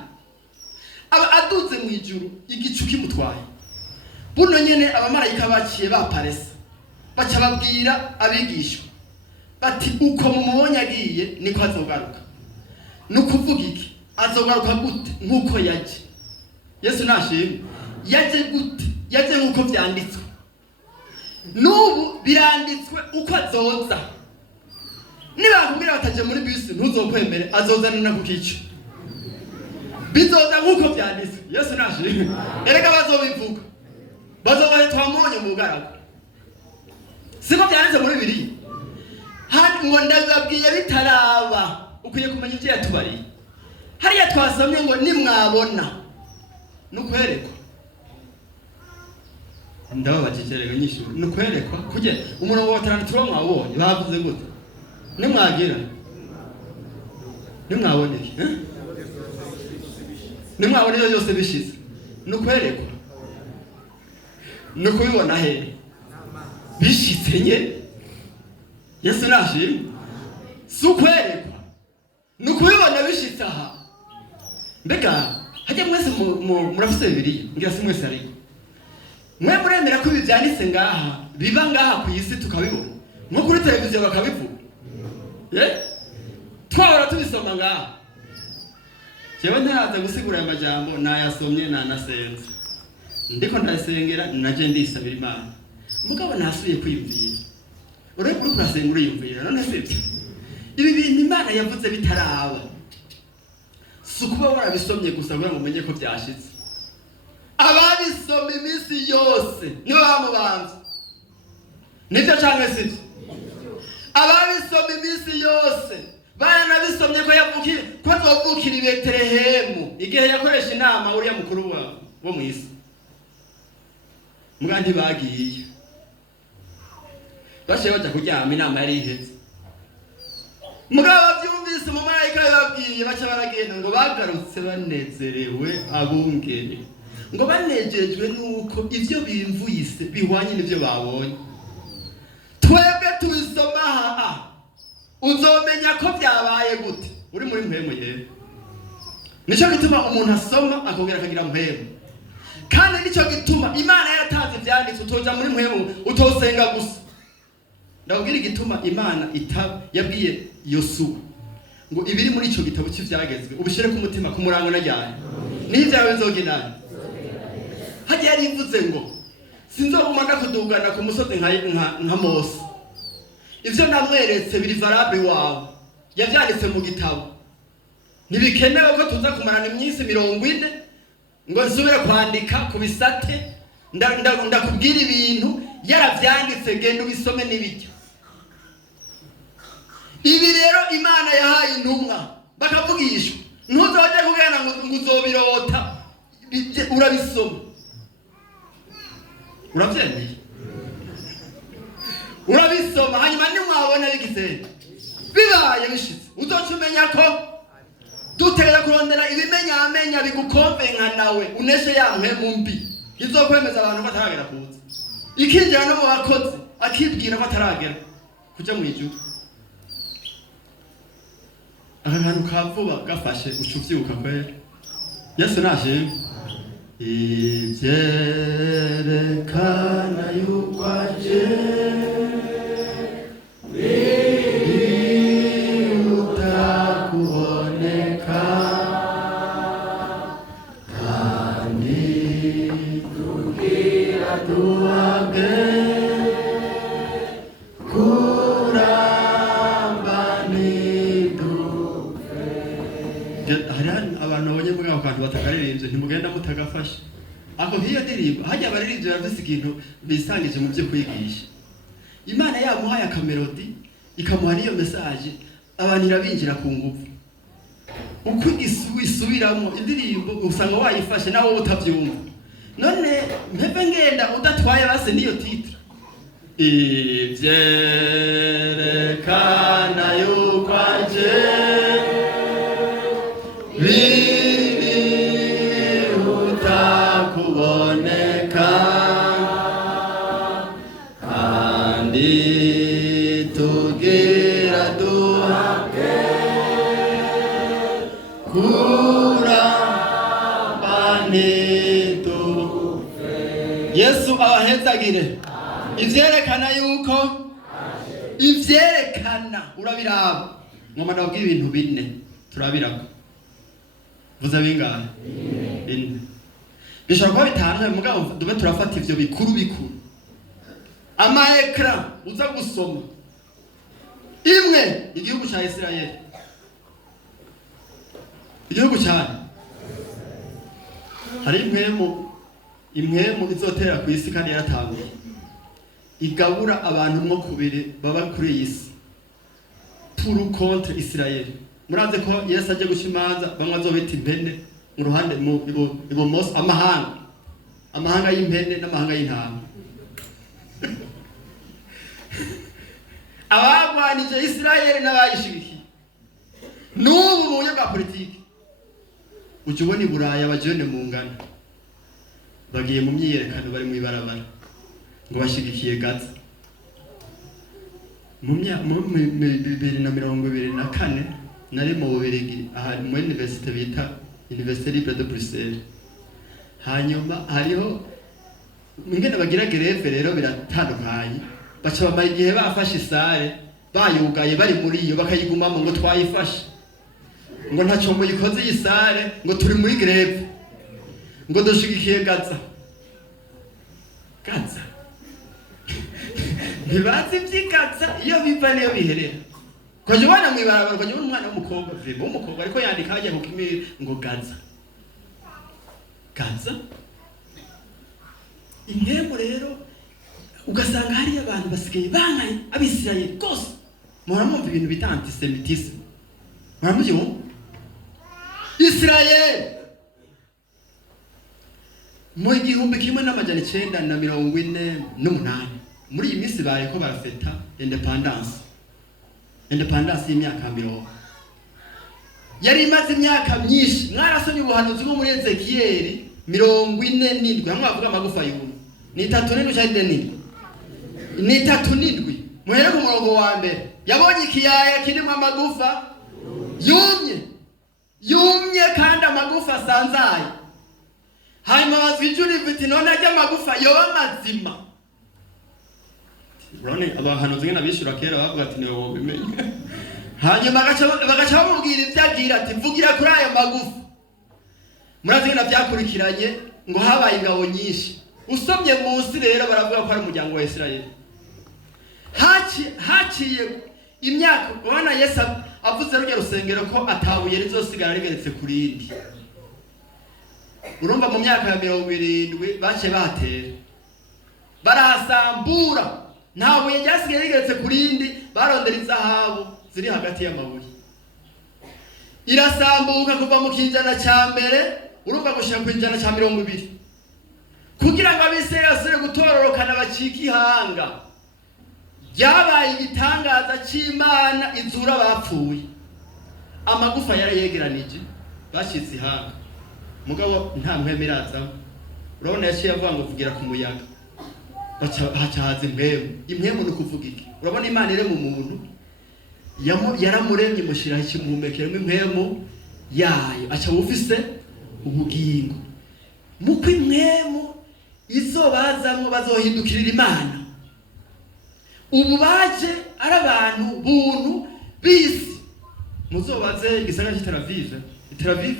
Aba aduze mu ijuru igicu kimutwaye. Buno nyene abamarayika baciye baparesa, baca babwira abigishwa bati uko mumubonye agiye niko azogaruka. Nukuvuga iki? Azogaruka gute? Nkuko yaje. Yesu nashimwe. Yaje gute? Yaje nkuko byanditswe. Nubu biranditswe uko azoza. Niba kumbira bataje muri bisi ntuzokwemere, azozanana ku kico. Bizoza nkuko byanditswe. Yesu nashimwe. Erega bazobivuga. Bazobaye twamonye mu garago. Siko byanditse muri Bibiliya. Hadi ngo ndababwiye bitaraba, ukwiye kumenya ibyo yatubariye. Hariya twasomye ngo nimwabona nukwerekwa. Ndababajije nyishu nukwerekwa kuje umurongo wa 30 mwabonye bavuze gute? Nimwagira nimwaboneke nimwabone yose bishize nukwerekwa. Nukubibona he bishitse nye. Yesu nashimwe. Sukwerekwa nukubibona bishitse aha. Mbega hajya mwese murafise Bibiliya ngira si mwese ariko mwe muremera ko ibi byanditse ngaha biba ngaha ku isi tukabibona nko kuri televiziyo bakabivuga. Twahora tubisoma ngaha. Jewe ntaraza gusigura aya majambo nayasomye nanasenze, ndiko ndasengera naje ndisabira Imana. Mugabo nasubiye kwiyumvira. Uri kurasenga uriyumvira none sibyo. Ibi bintu Imana yavuze bitaraba. Sukuba warabisomye gusa ngo umenye ko byashitse. Ababisoma iminsi yose nibo bamubanza. Nibyo cyangwa sibyo? Ababisoma iminsi yose baranabisomye ko yavukiye ko azovukira i Betelehemu igihe yakoresha inama uriya mukuru wo mu isi. Mugandi bagiye bashe bajya kuryama, inama yari iheze. Mugabo babyumvise umumarayika yababwiye baca baragenda ngo bagarutse banezerewe abungere, ngo banejejwe nuko ivyo bimvuyise bihwanye n'ivyo babonye. Twebwe tubisoma aha uzomenya ko byabaye gute uri muri mpemu yewe. Nico gituma umuntu asoma akongera akagira mpemu, kandi nico gituma Imana yatanze ivyanditse utoja muri mpemu utosenga gusa. Ndabwira igituma Imana yabwiye Yosuwa ngo ibiri muri ico gitabo cy'ivyagezwe ubishire ku mutima ku murango najyanye n'ibyawe bizogenda. Hadi yari ivuze ngo sinzoguma ndakudugana ku musozi nka Mose. Ivyo namweretse biri valable wawe yavyanditse mu gitabo. Ntibikenewe ko tuza kumarana imyisi 40 ngo nsubire kwandika ku bisate ndakubwira ibintu yaravyanditse, genda ubisome n'ibijyo. Ibi rero Imana yahaye intumwa bakavugishwa, ntuzoje kugana ngo uzobirota, urabisoma uravyemeye, urabisoma hanyuma nimwabona bigize bibaye bishitse, uzocumenya ko dutegera kurondera ibimenyamenya bigukombenka nawe uneshe ya mpemu mbi izokwemeza abantu bataragera kuza, ikinjira no mu bakozi akibwira ko ataragera kuja mu ijuru. Ahantu kavuba gafashe ucuvyuka kwera. Yesu naje ivyerekana yuko aje utakuboneka kandi tugira duhage abantu babonye muri ako kantu batakaririmbye ntimugenda mutagafashe. Ako hiyo ndirimbo hajya abaririmbyi bafise ikintu bisangije mu byo kwigisha. Imana yamuhaye akamelodi ikamuha niyo message, abantu irabinjira ku nguvu. Uko isubiramo indirimbo usanga wayifashe nawe utavyumva. None mpeve ngenda udatwaye base niyo titre. Ivyerekana yuko aje utakuboneka kandi tugira duhage kurambanitu. Yesu abahezagire. Ivyerekana yuko ivyerekana urabiraba ngoma ndabwira ibintu bine turabirako. Vuza bingahe? Bine. Bishobora kuba bitanu mugabo dube turafata ivyo bikuru bikuru. Ama ekran uza gusoma. Imwe igihugu ca Israeli. Igihugu cyane. Hari impwemu izotera ku isi kandi yaratanguye. Igabura abantu mo kubiri baba kuri iyi si. Pour contre Israel. Muraze ko Yesu aje gushimanza bamwe azobita impene mu ruhande ibumoso amahanga y'impene n'amahanga y'intama. Abagwanije Israel n'abayishigikiye n'ubu mu buryo bwa politiki uje ubona Iburaya abajene mu ngano bagiye mu myiyerekano bari mu ibarabara ngo bashigikiye Gaza. Mu 2024 nari mu Bubiligi aha mu universite bita Université Libre de Bruxelles. Hanyuma hariho ingene bagira greve rero biratandukanye, baca bamaye igihe bafashe isare bayugaye bari muri iyo bakayigumamo ngo twayifashe ngo ntaco mu yikoze yisare ngo turi muri greve ngo dushigikiye Gaza. Ntibazi ivy'Gaza iyo biva niyo biherera. Kwaje bana mwibarabara kwaje umwana w'umukobwa vibo umukobwa ariko yandika haje kukimira ngo Gaza. Impemu rero ugasanga hari abantu basigaye bangaye abisirayeli kose. Muramumva ibintu bita antisemitisme. Muramuvyo? Israel mu 1948 muri iyi minsi bareko barafeta independence y'imyaka 100. Yari imaze imyaka myinshi. Mwarasomye ubuhanuzi bwo muri Ezekiel 47 hamwe bavuga amagufa y'umuntu ni 3 cyangwa ni 3 muhere ku murongo wa mbere yabonye ikiyaya kirimo amagufa yumye kandi amagufa asanzaye. Hanyuma bazwijuri biti none ajya amagufa yoba mazima. Urone abahanuzi ngena bishura kera bavuga ati niwo bimenye. Hanyuma bagaca bamubwira ibyagira ati vugira kuri aya magufa. Murazi ngena byakurikiranye ngo habaye ingabo nyinshi. Usomye munsi rero baravuga ko ari umuryango wa Israel. Haciye imyaka ubona Yesu avuze rujya rusengero ko atabuye rizosigara rigeretse kuri indi. Urumva mu myaka ya 70 bace batera barahasambura, nta buye ryasigaye rigeretse ku rindi, barondera izahabu ziri hagati y'amabuye. Irasambuka kuva mu kijana cya mbere urumva gushika ku kijana cya 20 kugira ngo abisirayeli basubire gutororokana bacika ihanga. Byabaye igitangaza cy'Imana izura bapfuye, amagufa yarayegeranije, bashitse ihanga. Mugabo nta mpwemu iraza, urabona yaciye avuga ngo vugira ku muyaga, hacahaza impwemu ni kuvuga iki? Urabona Imana ire mu muntu yaramuremye imushyiraho ikimuhumekeramo impwemu yayo, aca bufise ubugingo. Muko impwemu izo bazamwo bazohindukirira Imana. Ubu baje ari abantu buntu bisi. Muzobaze igisagara cy'i Tel Aviv. Tel Aviv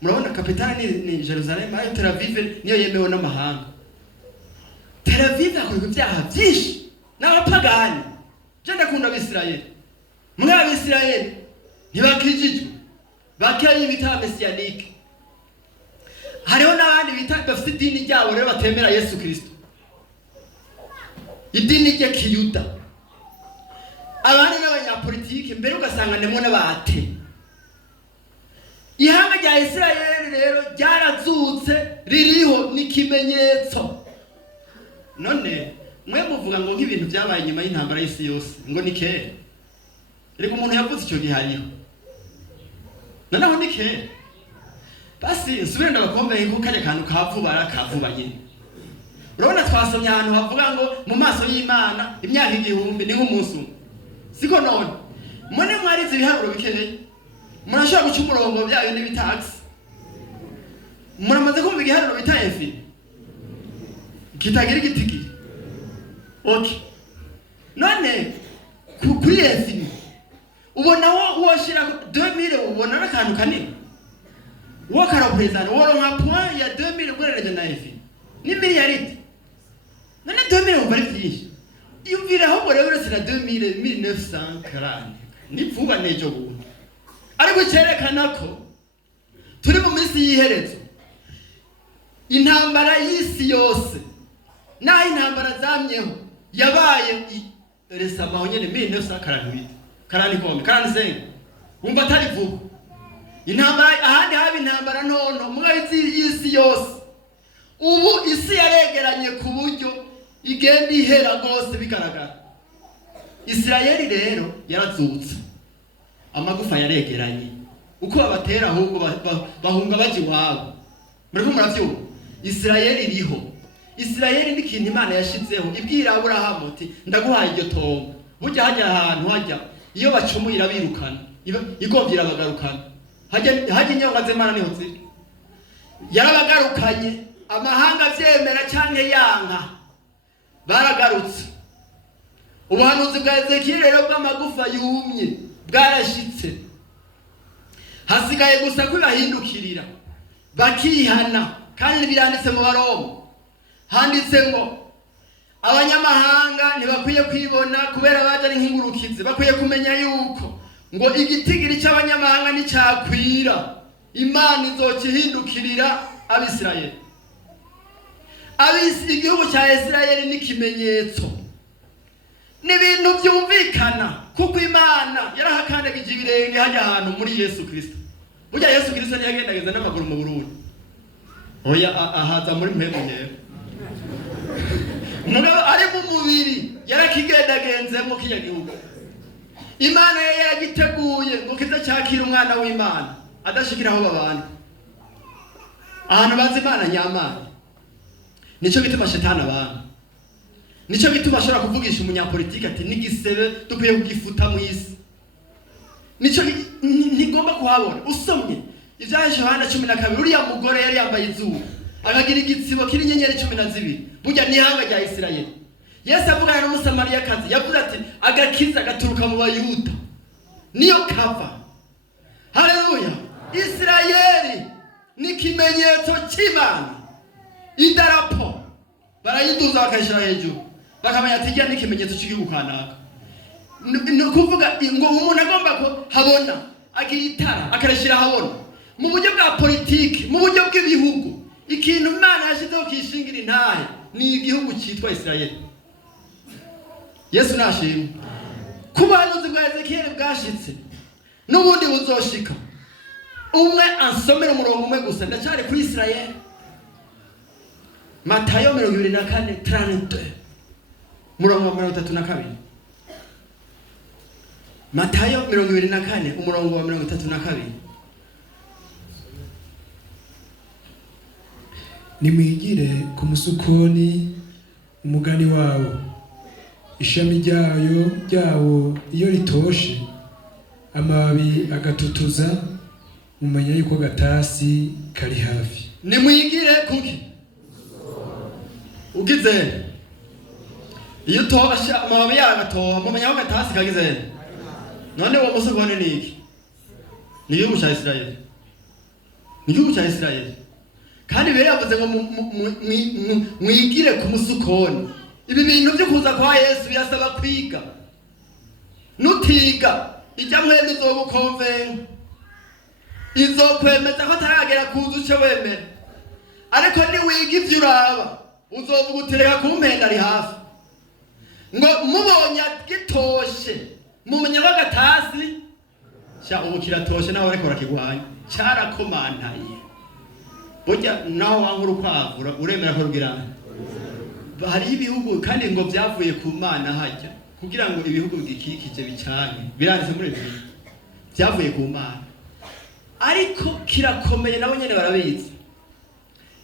murabona kapitani ni Jerusalem, ayo Tel Aviv niyo yemewe n'amahanga. Tel Aviv akorwa ibyaha byinshi n'abapagani. Je ndakunda Abisirayeli. Mwe Abisirayeli ntibakijijwe, bakeye ibita mesiyanike. Hariho n'abandi bita bafite idini ryabo rero batemera Yesu Kristo, idini rya Kiyuda. Abandi n'abanyapolitike mbere ugasanga ndemo n'abate. Ihanga rya Isirayeli rero ryarazutse, ririho n'ikimenyetso. None mwe muvuga ngo nk'ibintu byabaye nyuma y'intambara y'isi yose ngo ni kera. Reka umuntu yavuze icyo gihariho, noneho ni kera. Basi nsubire ndabakombe ko kajya kantu kavuba nyine. Urabona twasomye ahantu havuga ngo mu maso y'Imana imyaka 1000 ni nk'umunsi umwe. Siko none mwene mwarize ibiharuro bikeye, murashobora guca umurongo byayo n'ibitaxi. Muramaze kumva igiharuro bita efi kitagira igitigi. Okay, none kuri efi ubona woshira 2000 ubona n'akantu kanini. Wakara president woronka point ya 2000 ugereranije na efi ni miliyaridi. None 2000 umva ari byinshi. Yumvira aho rero sina 1940 ni vuba nejo buntu. Ariko cyerekana ko turi mu minsi y'iherezo. Intambara y'isi yose naho intambara zamyeho yabaye resama honyene 1948 45 umva atari vuba. Intambara ahandi haba intambara ntono mwazi y'isi yose. Ubu isi yaregeranye ku buryo igenda ihera gose bigaragara. Isirayeli rero yarazutse, amagufa yaregeranye. Uko babatera ahubwo bahunga baje iwabo. Muriko muravyo Isirayeli iriho. Isirayeli ni ikintu Imana yashitseho ibwira Aburahamu ati ndaguhaye iryo tongo. Burya hajya ahantu hajya iyo bacumuyira birukana igovyira bagarukana. Hajya inyonga z'Imana niho ziri. Yarabagarukanye amahanga vyemera canke yanka baragarutse. Ubuhanuzi bwa Ezekiel rero bw'amagufa yumye bwarashitse. Hasigaye gusa kwibahindukirira bakihana, kandi biranditse mu Baroma. Handitse ngo abanyamahanga ntibakwiye kwibona kubera baje ari nk'ingurukizi. Bakwiye kumenya yuko ngo igitigiri cy'abanyamahanga nicyakwira, Imana izokihindukirira Abisirayeli. Igihugu cya Isirayeli ni ikimenyetso, ni ibintu byumvikana kuko Imana yarahakandagije ibirenge hajya ahantu muri Yesu Kristo. Burya Yesu Kristo ntiyagendageza n'amaguru mu Burundi, oya ahaza muri mpembe. Mugabo ari mu mubiri yarakigendagenzemo kiya gihugu. Imana yaragiteguye ngo kiza cyakira umwana w'Imana adashikiraho babana. Ahantu bazi Imana nyamana. Nico gituma shetani abantu. Nico gituma ashobora kuvugisha umunyapolitiki ati nigisebe dukwiye kugifuta mu isi. Nico ntigomba kuhabona. Usomye ivyaje Yohana 12 uriya mugore yari yambaye izuba akagira igitsibo kiri inyenyeri 12. Burya ni ihanga rya Isirayeli. Yesu avugana n'umusamariyakazi yavuze ati agakiza gaturuka mu Bayuda niyo kava. Haleluya. Isirayeli ni kimenyetso cy'Imana. Idarapo barayiduza bakashira hejuru bakamenya ati igihe ni kimenyetso cy'igihugu kanaka. Ni kuvuga ngo umuntu agomba ko habona akitara akarashira habona. Mu buryo bwa politiki, mu buryo bw'ibihugu, ikintu Imana yashyizeho kishingira intahe ni igihugu cyitwa Isirayeli. Yesu nashimwe. Kubahanuzi bwa Ezekiel bwashitse n'ubundi buzoshika. Umwe ansomera umurongo umwe gusa, ndacyari kuri Isirayeli. Matayo 24:32 umurongo wa 32. Matayo 24 umurongo wa 32. Nimwigire ku musukoni umugani wawo, ishami ryawo iyo ritoshe amababi agatutuza, mumenya yuko gatasi kari hafi. Nimwigire kuki ugize iyo utosha amababi yaragatoha, mumenya ko gatasi kagize. None uwo musukoni ni iki? Ni igihugu cya Isirayeli. Ni igihugu cya Isirayeli. Kandi bere yavuze ngo mwigire ku musukoni. Ibi bintu byo kuza kwa Yesu birasaba kwiga. Nutiga ijya mwene izogukonvenga, izokwemeza ko ataragera kuza uce wemera. Ariko ni wiga ivyo uraba uzovuga utereka kumpenda ari hafi. Ngo mubonye gitoshe mumenya ko gatasi sha ubu kiratoshe nawe ariko rakigwanya cyarakomantaye. Burya naho wankuru kwavura uremera ko rugirana. Hari ibihugu kandi ngo byavuye ku Mana hajya kugira ngo ibihugu bigikikije bicanye biranditse muri Bibiliya byavuye ku Mana. Ariko kirakomeye nabo nyene barabizi.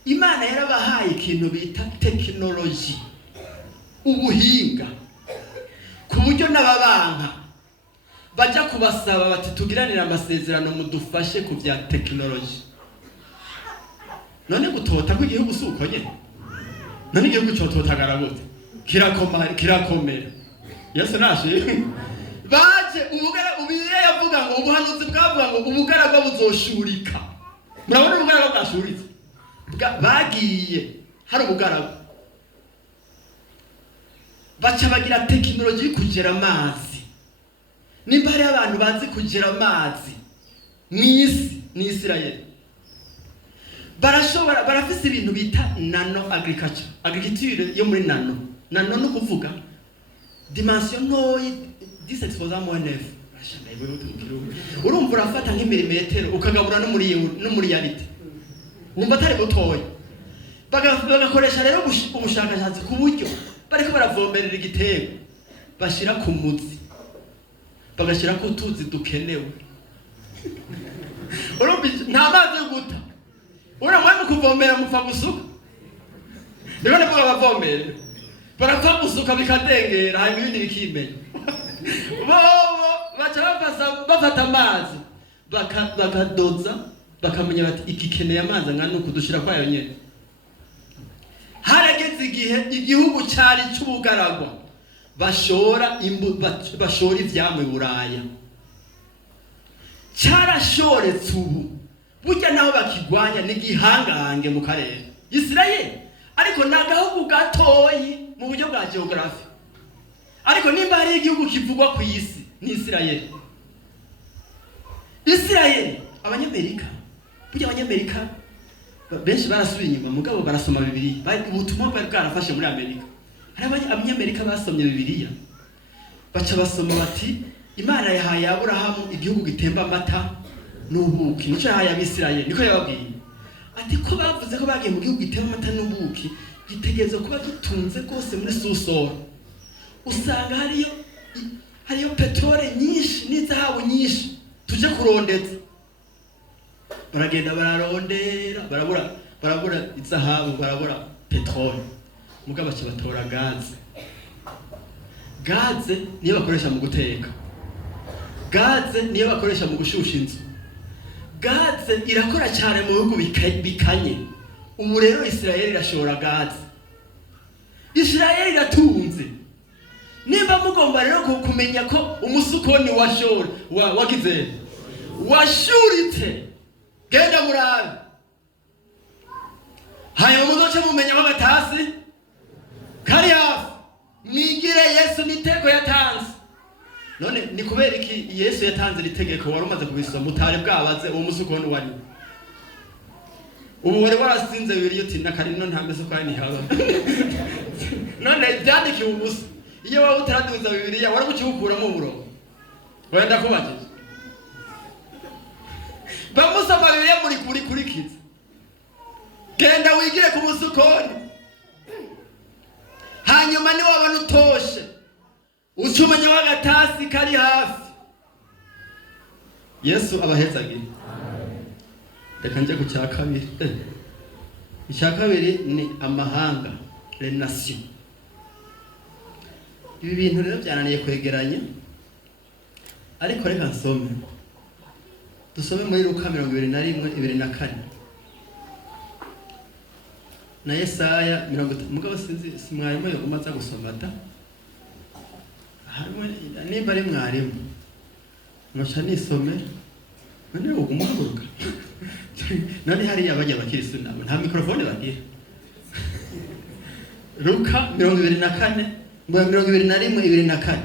Imana yarabahaye ikintu bita technology, ubuhinga, ku buryo n'ababanka bajya kubasaba bati tugiranira amasezerano mudufashe ku bya technology. None gutota ko igihugu suko nyene, none igihugu cyototagara gute? Kirakomera. Yesu nashimwe. Baje ubire yavuga ngo ubuhanuzi bwavuga ngo ubugaragwa buzoshurika. Murabona ubugaragwa bwashuritse? Bagiye hari ubugaragwa. Baca bagira technology kugera amazi. Nimba hari abantu bazi kugera amazi mw'isi ni Isirayeli. Barafise ibintu bita nano agriculture yo muri nano no kuvuga dimension ntoyi 10 exposant moins 9. Urumva urafata nk'imilimetero ukagabura no muri yarite wumva atari butoya. Bagakoresha rero ubushakashatsi ku buryo bariko baravomerera igitego bashira ku muzi bagashira ko tuzi dukenewe. Urumva nta mazi yo guta. Uramwe kuvomera mufa gusuka. Rero nabo bavomera. Barapfa gusuka bikadengera hayi ibindi bikimenya. Bacha bafata amazi bakadoza bakamenya bati igikeneye amazi angana uko dushira kwa yo nyene. Harageze igihe igihugu cyari cy'ubugaragwa bashora ivyamwe Buraya. Cyarashoretse ubu. Burya naho bakigwanya n'igihangange mu karere Isirayeli, ariko nagahugu gatoyi mu buryo bwa geography. Ariko nimba hari igihugu kivugwa ku isi ni Isirayeli. Isirayeli abanyamerika, burya abanyamerika benshi barasubiye inyuma mugabo barasoma Bibiliya. Bari ubutumwa bwarafashe muri Amerika. Hari abanyamerika basomye Bibiliya baca basoma bati Imana yahaye Aburahamu igihugu gitemba amata n'ubuki. Nico yahaye Abisirayeli, niko yababwiye. Ati ko bavuze ko bagiye mu gihugu gitemba amata n'ubuki gitegerezo kuba gitunze rwose muri susoro. Usanga hariyo petrole nyinshi n'izahabu nyinshi tuje kurondeza. Baragenda bararondera barabura izahabu barabura petrole. Mugabo baca batora gaze niyo bakoresha mu guteka. Gaze niyo bakoresha mu gushusha inzu. Gaze irakora cyane mu bihugu bikanye. Ubu rero Isirayeli irashora gaze. Isirayeli iratunze. Nimba mugomba rero kumenya ko umusukoni wagize washuritse, genda murabe. Hanyuma muzoce mumenya ko gatasi kari hafi. Mwigire Yesu niteko yatanze. None ni kubera iki Yesu yatanze litegeko wari umaze kubisoma utari bwabaze uwo musukoni wari? ubu wari warasinze bibiri uti nakarino ntameze kwa ni haba none byandikiye ubusa iyo wowe utaraduza bibiri wari gucibukuramo uburongo wenda kubagije bamusoma bibiri muri kurikiza genda wigire ku musukoni hanyuma ni wabona utoshe ucumenya w'agatasi kari hafi Yesu abahezagire. Reka nje ku cya kabiri. Icya kabiri ni amahanga, les nations. Ibi bintu rero byananiye kwegeranya, ariko reka nsome. Dusome muri Luka 21:24 na Yesaya 30. Mugabo sinzi simwarimo yo umaza gusoma ta. Harimo nimba ari mwarimu. Nocha nisome. None ugumuhaguruka. None hari abajya bakirisu nabo nta mikrofone bagira. Luka 24 21:24.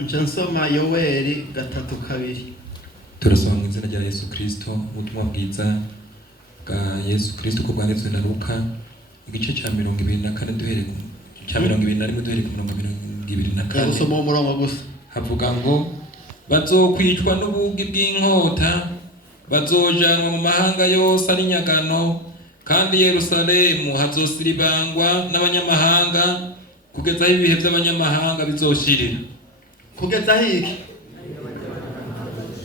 Nchansoma Yoweri 3:2. Turasoma mu izina rya Yesu Kristo, ubutumwa bwiza bwa Yesu Kristo ko bwanditswe na Luka igice cya 24 duhereye ku cya 21 duhereye ku 24. Usoma umurongo gusa. Havuga ngo bazokwicwa n'ubugi bw'inkota, bazojanwa mu mahanga yose ari nyagano, kandi Yerusalemu hazosiribangwa n'abanyamahanga kugeza aho ibihe by'abanyamahanga bizoshirira. Kugeza hiki?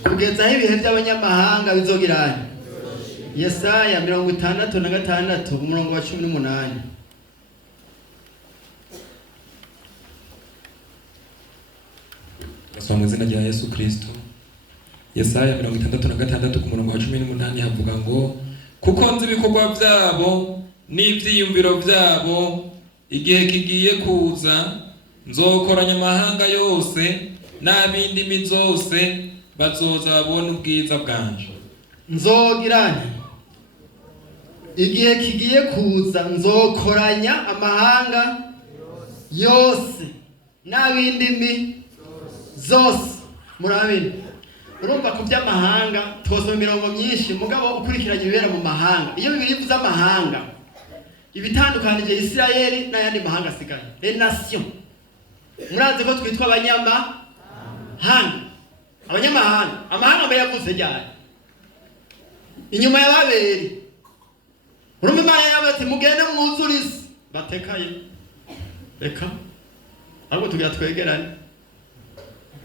Kugeza aho ibihe by'abanyamahanga bizogirana. Yesaya 66 umurongo wa 18. Turasoma mu izina rya Yesu Kristo. Yesaya 66 ku murongo wa 18 havuga ngo kuko nzi ibikorwa byabo n'ivyiyumviro byabo, igihe kigiye kuza nzokoranya amahanga yose n'abindimi zose bazoza babona ubwiza bwanje. Nzogirana igihe kigiye kuza nzokoranya amahanga yose n'abindimi zose. Murabini urumva ku by'amahanga twosoma imirongo myinshi, mugabo ukurikiranye ibibera mu mahanga. Iyo bibiri bivuze amahanga ibitandukanije Isirayeli n'ayandi mahanga asigaye, les nations. Murazi ko twitwa abanyamahanga. Amahanga mbe yavuze ryari? Inyuma ya Babeli. Urumva Imana yabati mugende mwuzure isi batekaye. Reka ahubwo tugira twegerane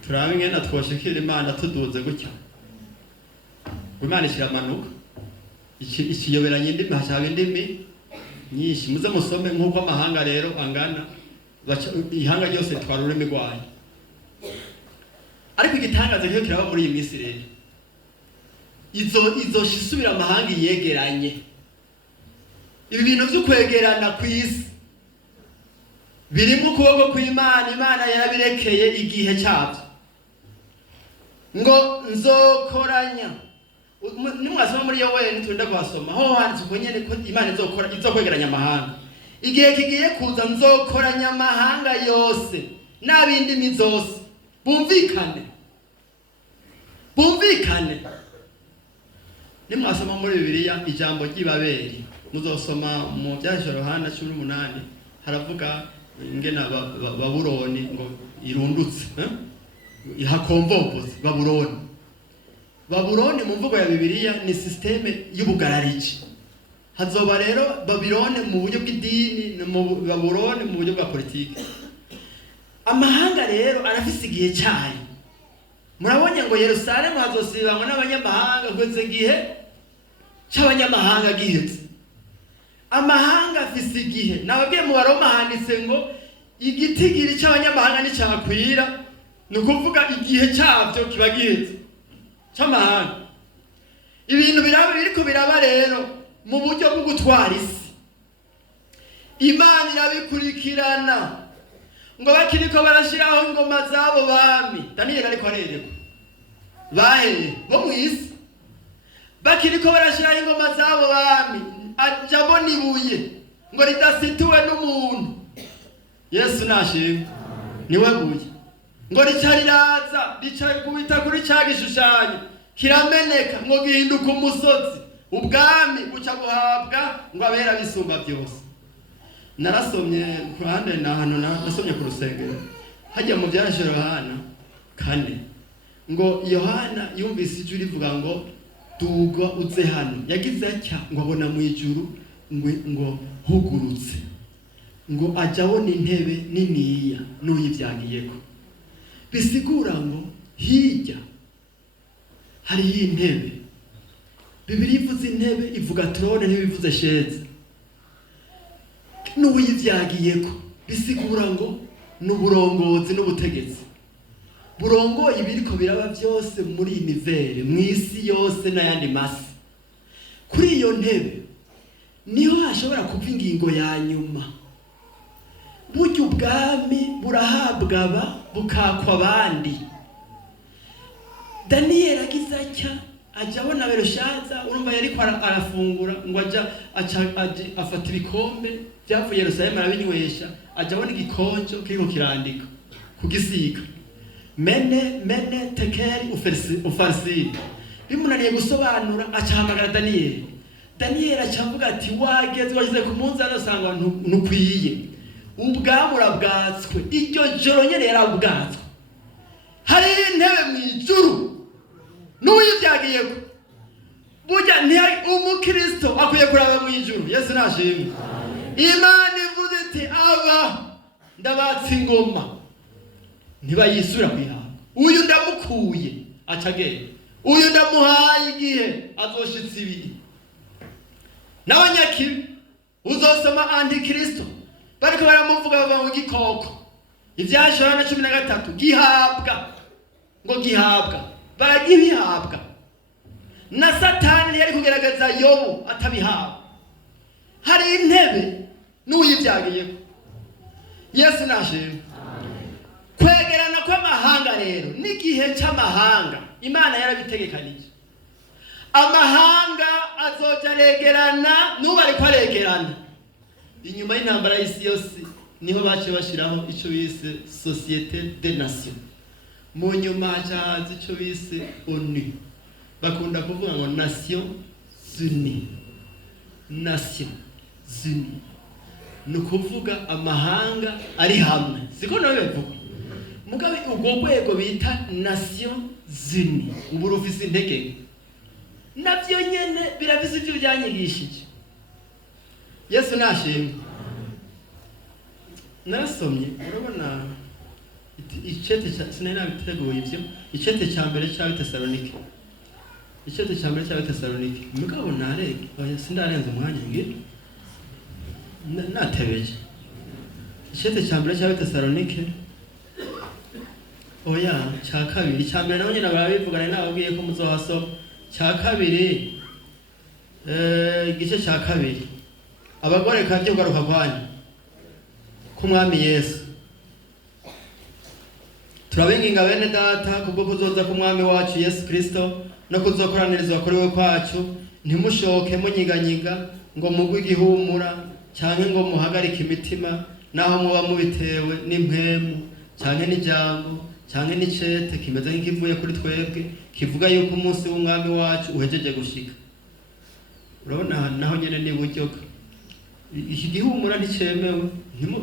turabe ngena twoshikira Imana tuduze gutya. Imana ishiramanuka ikiyoberanye indimi hashaba indimi nyinshi. Muze musome nk'uko amahanga rero angana, ihanga ryose twara ururimi rwayo. Ariko igitangaza cyo kiraba muri iyi minsi rero, izo shisubira amahanga yegeranye. Ibi bintu byo kwegerana ku isi birimo ukuboko kw'Imana. Imana yarabirekeye igihe cyabyo ngo nzokoranya. Nimwasoma muri Yoweri ntitunda kwasoma ho handitse ko nyene ko Imana izokwegeranya amahanga. Igihe kigiye kuza nzokoranya amahanga yose n'abindimi zose bumvikane. Nimwasoma muri Bibiliya ijambo ry'Ibabeli, muzosoma mu byahishwe Yohana 18 haravuga ingena Babuloni ngo irundutse, ihakomvomboze Babuloni mu mvugo ya Bibiliya ni systeme y'ubugarariji. Hazoba rero Babuloni mu buryo bw'idini, Babuloni mu buryo bwa politiki. Amahanga rero arafise igihe cyayo. Murabonye ngo Yerusalemu hazosibangwa n'abanyamahanga kugeza igihe cy'abanyamahanga gihetse. Amahanga afise igihe. Nababwiye mu Baroma handitse ngo igitigiri cy'abanyamahanga nicyakwira, ni ukuvuga igihe cyabyo kiba gihetse cy'amahanga. Ibintu biriko biraba rero mu buryo bwo gutwara isi. Imana irabikurikirana ngo bakiriko barashiraho ingoma zabo bami. Daniel ariko arerekwa bahe bo mu isi bakiriko barashiraho ingoma zabo bami, ajabona ibuye ngo ridasituwe n'umuntu. Yesu nashimwe niwe buye ngo rica riraza rica kubita kuri ca gishushanyo kirameneka ngo gihinduka umusozi, ubwami buca buhabwa ngo abera bisumba byose. Narasomye ku ruhande nasomye ku rusengero hajya mu byarashe Yohana 4 ngo Yohana yumvise ijwi rivuga ngo duga uze hano, yagize atya ngo abona mu ijuru ngo hugurutse, ngo ajya abona intebe niniya n'uyivyagiyeko, bisigura ngo hirya hariho intebe. Bibiri ivuze intebe ivuga trone ntibivuze sheze, n'uyivyagiyeko bisigura ngo n'uburongozi n'ubutegetsi burongoye ibiriko biraba byose muri univere, mw'isi yose n'ayandi masi. Kuri iyo ntebe niho hashobora kuva ingingo ya nyuma. Burya ubwami burahabwa bukakwa abandi. Daniel agize atya aja abona Berushaza, urumva yariko arafungura ngo aja afata ibikombe byavuye Yerusalemu arabinywesha, aja abona igikonjo kiriko kirandika kugisiga mene tekeri ufarisiri. Bimunaniye gusobanura acahamagara Daniel. Daniel acavuga ati wageze wagize ku munzani usanga ntukwiye, ubwami urabwatswe. Iryo joro nyene yarabwatswe. Hari intebe mu ijuru n'uyivyagiyeko. Burya ntihari umukristo akwiye kuraba mu ijuru. Yesu nashimwe. Imana ivuze iti aba ndabatse ingoma ntibayisura kwihaga. Uyu ndamukuye acagenda, uyu ndamuhaye igihe azoshitsa ibiri. N'abanyakibi uzosoma antikristo bariko baramuvuga bava mu gikoko. Ivyashe Yohana 13 gihabwa ngo gihabwa baragihabwa na Satani yari kugerageza Yobu atabihabwa. Hari intebe n'uyivyagiyeko. Yesu nashimwe. Kwegerana kw'amahanga rero n'igihe cy'amahanga Imana yarabitegekanije. Amahanga azoja aregerana n'ubari ko aregerana. Inyuma y'intambara y'isi yose niho bace bashiraho ico bise Société des Nations. Mu nyuma haza ico bise ONU. Bakunda kuvuga ngo Nations Unies. Nations Unies. Nukuvuga amahanga ari hamwe. Siko nawe bivuga. Mugabe ubwo rwego bita Nations Unies ubu rufise intege. Navyo nyene birafise ivyo byanyigishije. Yesu nashimwe. Narasomye urabona icete cya sinena biteguye ivyo icete cya mbere cya Tesalonike. Icete cya mbere cya Tesalonike. Mugabo narege oya sindarenze umwanya ngira. Natebeje. Icete cya mbere cya Tesalonike. Oya cya kabiri cya mbere naho nyine barabivugana nababwiye ko muzohaso cya kabiri igice cya kabiri abagore kandi ugaruka kwanya ku mwami Yesu. Turabinginga bene data kubwo kuzoza ku mwami wacu Yesu Kristo no kuzokoranirizwa kuri we kwacu, ntimushoke munyiganyiga ngo mugwe igihumura cyangwa ngo muhagarike imitima naho muba mubitewe n'impemu cyangwa n'ijambo cyangwa n'icete kimeze nk'ikivuye kuri twebwe kivuga yuko umunsi w'umwami wacu uhejeje gushika. Urabona naho nyene ni buryo iki gihumura nticemewe.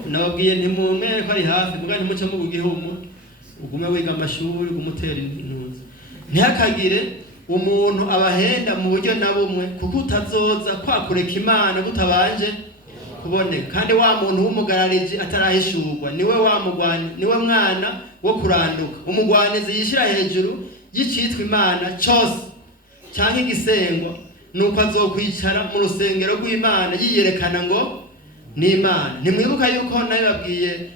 Nababwiye ntimumere ko ari hafi muga ntimuce mu gihumura, ugume wiga amashuri umutera intuzi. Ntihakagire umuntu abahenda mu buryo na bumwe kuko utazoza kwakureka Imana gutabanje kuboneka. Kandi wa muntu w'umugarariji atarahishurwa niwe wamugwani, niwe mwana wo kuranduka, umugwanizi yishira hejuru y'icitwa Imana cyose cyangwa igisengwa, nuko azokwicara mu rusengero rw'Imana yiyerekana ngo ni Imana. Ntimwibuka yuko nabibabwiye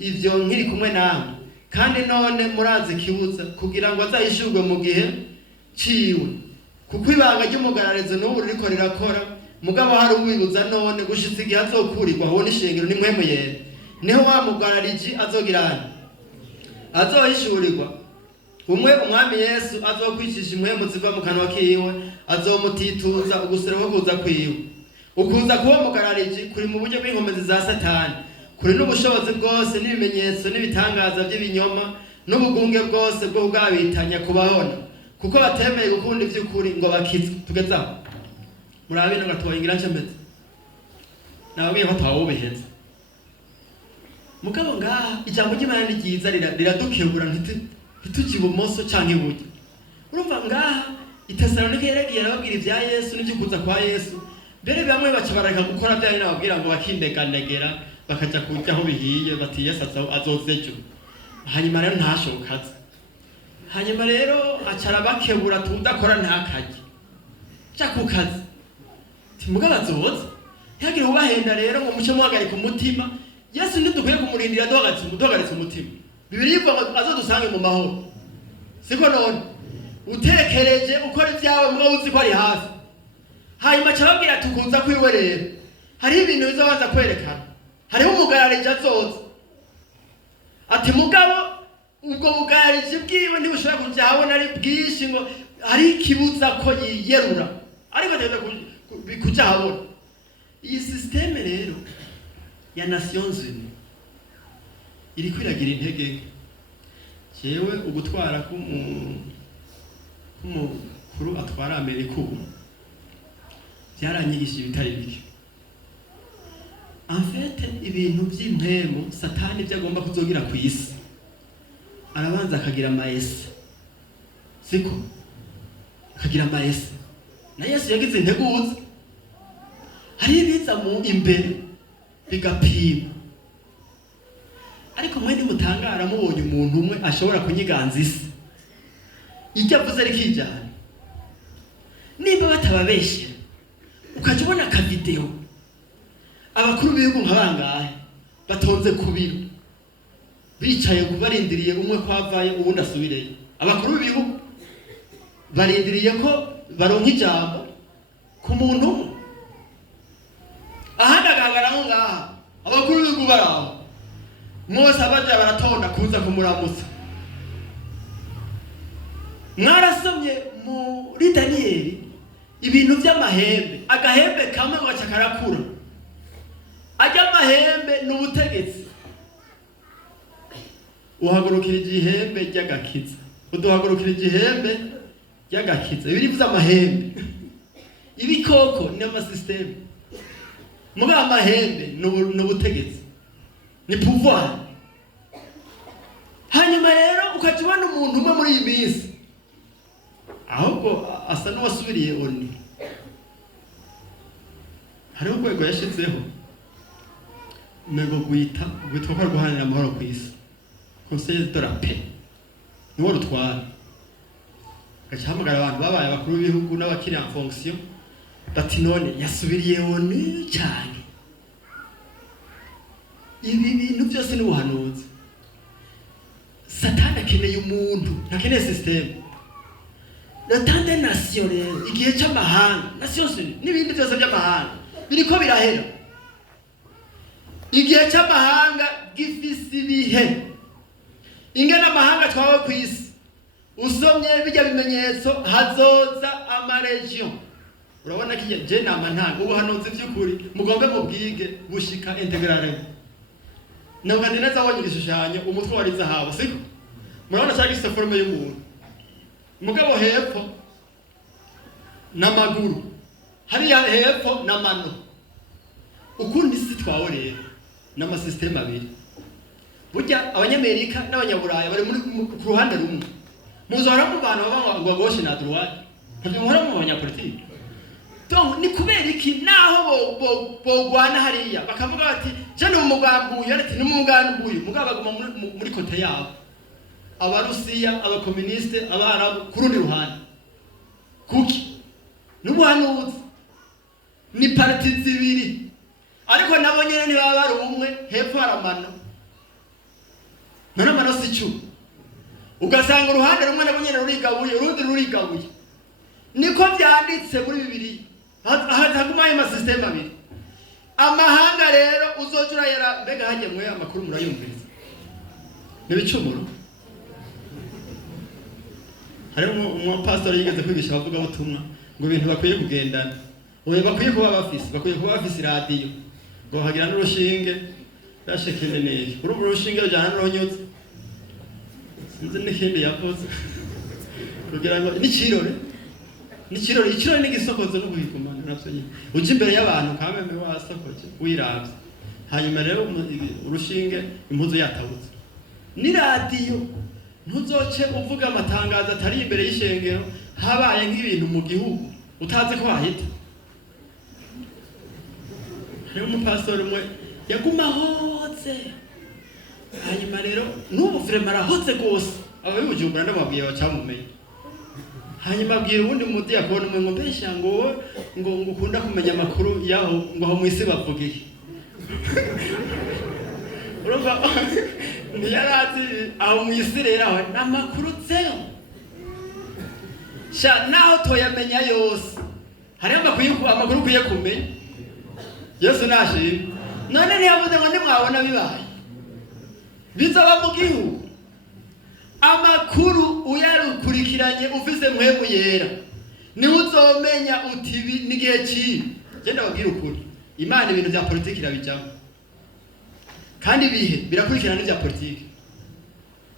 ivyo nkiri kumwe namwe, kandi none murazi kibuza kugira ngo azahishurwe mu gihe ciwe, kuko ibanga ry'umugararizo n'ubu riko rirakora. Mugabo hari uwibuza none gushitsa igihe azokurirwa aho n'ishengero nimwemeye, niho wa mugarariji azogirana azohishurirwa. Umwe umwami Yesu azokwicisha impwemu ziva mu kanwa kiwe, azomutituza ugusera ko kuza kwiwe. Ukuza kuba mugarariji kuri mu buryo bw'inkomezi za Satani, kuri n'ubushobozi bwose n'ibimenyetso n'ibitangaza by'ibinyoma n'ubugunge bwose bwo bwabitanya kubahona kuko batemeye gukunda iby'ukuri ngo bakizwe. Tugezaho murabe no gatoyingira nshemetse nabwiye ko twawubiheze mugabo ngaha ijambo ry'Imana ni ryiza riradukebura ntituji ibumoso canke iburyo. Urumva ngaha Itesalonike yaragiye arababwira ibya Yesu n'iby'ukuza kwa Yesu, mbere bamwe baca bareka gukora bya nababwira ngo bakindeganegera bakaja kurya aho bihiye bati Yesu azozejo. Hanyuma rero ntashokaza, hanyuma rero acara bakebura tudakora ntakaje cya ku kazi mugabo azoza ntihagire ubahenda rero ngo muce muhagarika umutima. Yesu ntidukwiye kumurindira duhagaritse umutima. Bibiliya ivuga ngo azodusange mu mahoro, siko none utekereje ukora ibyawe mugabo uzi ko ari hafi. Hanyuma acababwira tukunza kwiwe rero hariho ibintu bizabanza kwerekana, hariho umugararije azoza ati mugabo ubwo bugararije bwiwe ntibushobora kujya habona ari bwinshi ngo hari ikibuza ko yiyerura ariko ateza kujya habona. Iyi systeme rero ya Nations Unies iri kwiragira intege. Jewe ugutwara k'umukuru atwara Amerika ubu byaranyigishije ibitari bike. En fait ibintu by'impemu Satani byagomba kuzogira ku isi arabanza akagira maese, siko akagira maese na Yesu yagize integuza. Hari ibiza mu imbere bigapima, ariko mwe nimutangara mubonye umuntu umwe ashobora kunyiganza isi ijya avuze ari kijana. Niba batababeshye ukaje ubona aka video abakuru b'ibihugu nk'abangahe batonze ku biro bicaye kubarindiriye umwe kwavaye ubundi asubireyo. Abakuru b'ibihugu barindiriye ko baronka ijambo ku muntu umwe. Ahandi agaragara ngaha abakuru b'ibihugu baraho mwose abaja baratonda kuza kumuramutsa. Mwarasomye muri Daniyeli ibintu by'amahembe, agahembe kamwe gaca karakura. Ajya amahembe n'ubutegetsi. Uhagurukira igihembe ry'agakiza, uduhagurukira igihembe ry'agakiza. Ibiri vy'amahembe ibikoko ni amasysteme, muga amahembe n'ubutegetsi ni pouvoir. Hanyuma rero ukajibana umuntu umwe muri iyi minsi ahubwo asa n'uwasubiriye oni. Hari urwego yashizeho nego gwitwa ko guhanira amahoro ku isi, Conseil de la Paix, niwo rutwara. Gacahamagara abantu babaye abakuru b'ibihugu n'abakiri en fonction bati none yasubiriye oni cyane. Ibi bintu byose ni ubuhanuzi. Satani akeneye umuntu, ntakeneye systeme. Natande nation rero igihe cy'amahanga, Nations Unies n'ibindi byose by'amahanga biriko birahera. Igihe cy'amahanga gifise ibihe ingana amahanga twawe ku isi. Usomye bijya bimenyetso hazoza amaregion. Urabona kiye je nama ntango ubuhanuzi by'ukuri mugombe mubwige bushika integrale. Nabwo neza wonye igishushanyo umutwe wari zahabu, siko murabona cyagise forme y'umuntu mugabo hepfo n'amaguru hariya hepfo n'amano. Ukundi si twawe rero n'amasysteme abiri. Burya abanyamerika n'abanyaburaya bari ku ruhande rumwe. Muzora mu bantu baba ngo gauche na droite, ntabwo muhora mu banyapolitiki. Donc ni kubera iki naho bogwana hariya bakavuga bati je no mugambuye ati ni mugambuye mugabo baguma muri kote yabo. Abarusiya, abakomuniste, abarabu kurundi ruhande. Kuki n'ubuhanuzi ni parti zibiri, ariko nabo nyene ni baba bari umwe. Hepfo haramano n'amano sicu, ugasanga uruhande rumwe nabo nyene rurigabuye urundi rurigabuye. Niko byanditse muri Bibiliya. Haguma ayo masysteme abiri. Amahanga rero uzojura yara mbega hajye mwe amakuru murayumviriza n'ibicumuro. Hari pastor yigeze kwigisha bavuga butumwa ngo ibintu bakwiye kugendana. Oye bakwiye kuba bafise radio ngo hagira n'urushinge bashekene neza. Urumva urushinge rujana n'urunyutse sinzi n'ikindi yavuze kugira ngo n'ikirore n'igisokozo no guhigumana navyo nyine uje imbere y'abantu kameme wasokoje wiravye hanyuma rero urushinge impuzu yatabutse ni radiyo ntuzoce uvuga amatangazo atari imbere y'ishengero habaye nk'ibintu mu gihugu utazi ko wahita hariho umupastori umwe yaguma hotse hanyuma rero n'ubu vrema arahotse rwose ababibujumbura ndababwiye bacamumenye hanyuma abwira ubundi mudiyakoni umwe ngo mbesha ngo ukunda kumenya amakuru yaho ngo aho mw'isi bavuga iki urumva ntiyarazi aho mw'isi rero aho n'amakuru zero sha naho toyamenya yose hariho amakuru ukwiye kumenya Yesu nashimwe none ntiyavuze ngo ntimwabona bibaye bizaba mu gihugu amakuru uyarukurikiranye ufise mpwemu yera niwe uzomenya uti n'igihe kibi genda babwire ukuri Imana ibintu bya politiki irabijamo kandi ibihe birakurikirana n'ibya politiki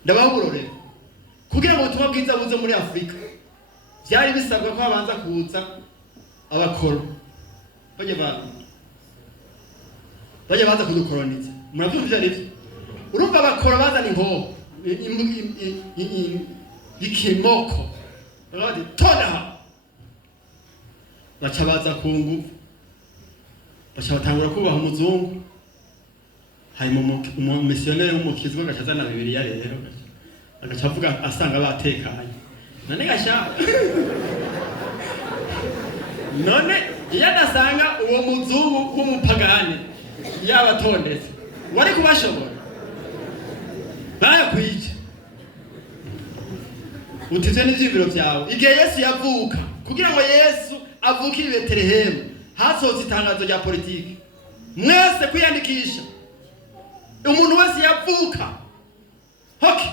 ndabahugurorera kugira ngo ubutumwa bwiza buze muri Afurika byari bisabwa ko habanza kuza abakoro bajya baza kudukoloniza murabyumva ibyo ari byo urumva abakoro bazana inkoho ikimoko bati toda baca baza ku ngufu baca batangura kubaha umuzungu hanyuma umumisiyoneri w'umukizwa agaca azana Bibiliya rero agaca avuga asanga batekanye none gasha none iyo adasanga uwo muzungu w'umupagani yabatondetse wari kubashobora bayakwica utizwe n'ivyibiro vyawe igihe Yesu yavuka kugira ngo Yesu avuke i Betelehemu hasohotse itangazo rya politiki mwese kwiyandikisha umuntu wese yavuka hoki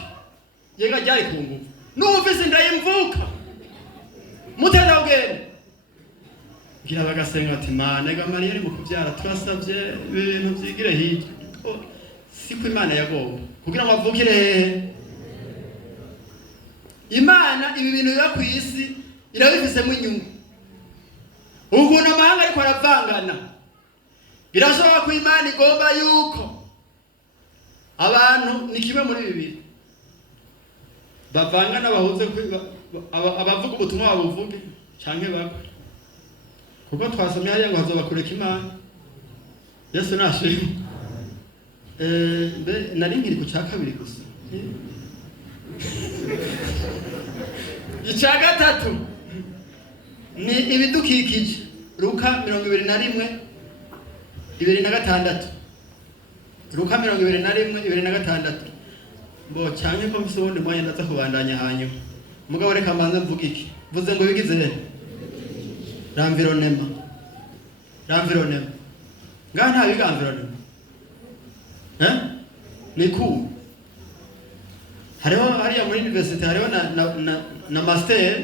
yega ryari ku ngufu n'ufise inda y'imvuka mutenda ugende ngira bagasenga ati Mana ega Mariya ari mu kubyara turasavye ibintu vyigire hirya siko Imana yagomba kugira ngo avukire hehe Imana ibi bintu biba ku isi irabifisemo inyungu ukuntu amahanga ariko aravangana birashoboka ko Imana igomba yuko abantu ni kimwe muri bibiri bavangana bahuze abavuga ubutumwa babuvuge canke bakwe kuko twasomye hariya ngo hazobakureka Imana Yesu nashimwe nari nkiri ku cya kabiri gusa icya gatatu ni ibidukikije Luka 21:26 Luka 21:26 bo cyane ko mfise ubundi mwanya ndaza kubandanya hanyuma mugabo reka mbanze mvuga iki vuze ngo bigize rero Ramvironema ngaha nta biga Ramvironema ni cool hariya muri university hariho na master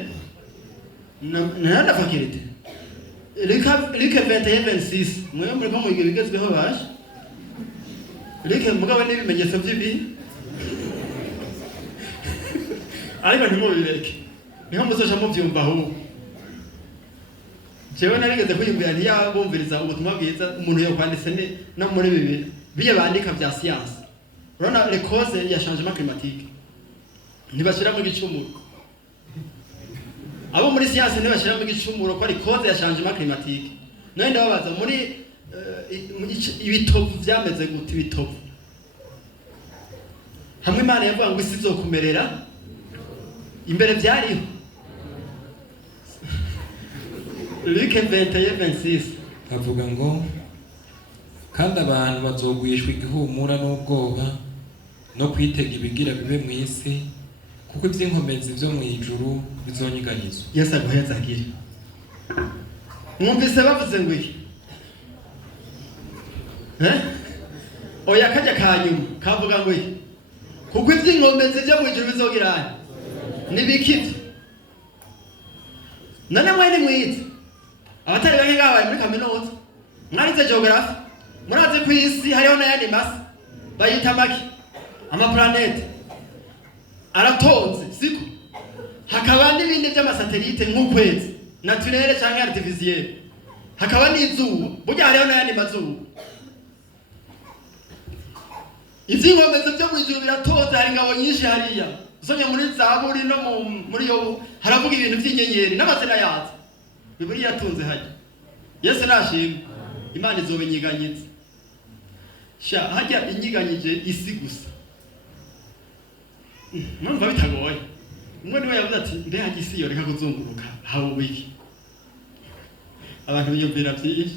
na faculty Luke 21:26 mwe muri ko mugiye bigezweho basha Luke mugabo n'ibimenyetso by'ibi ariko ntimubireke niho muzosha muvyumva ahubwo jewe narigeze kwiyumvira ntiyabumviriza ubutumwa bwiza umuntu yo kwanditse no muri bibiri biye bandika bya science urabona les causes ya changement climatique ntibashira mu gicumuro abo muri science ntibashira mu gicumuro ko ari cause ya changement climatique none ndababaza muri ibitovu byameze gute ibitovu hamwe Imana yavuga ngo isi izokumerera imbere byariho Luke 21:26 avuga ngo kandi abantu bazogwishwa igihumura n'ubwoba no kwitega ibigira bibe mu isi kuko iby'inkomezi byo mu ijuru bizonyiganizwa Yesu aguheza agire mwumvise bavuze ngo iki oya kajya kanyuma kavuga ngo iki kuko iby'inkomezi byo mu ijuru bizogirana nibikivye none mwene mwize abatari bake gabaye muri kaminuza mwarize geography murazi ku isi hariho n'ayandi masi bayita maki amaplanete aratonze siko hakaba n'ibindi by'amasatelite nk'ukwezi naturere cyangwa artificiel hakaba n'izuba burya hariho n'ayandi mazuba ivy'inkomezi byo mu ijuru biratonze hari ingabo nyinshi hariya usomye muri Zaburi no muri Yobu haravuga ibintu by'inyenyeri n'amazina yazo Bibiliya yatunze hajya Yesu nashimwe Imana izobenyiganyitse hajya inyiganyije isi gusa mwumva bitagoye umwe niwe yavuze ati mbe hajya isi yoreka kuzunguruka hawo wiki abantu biyumvira byinshi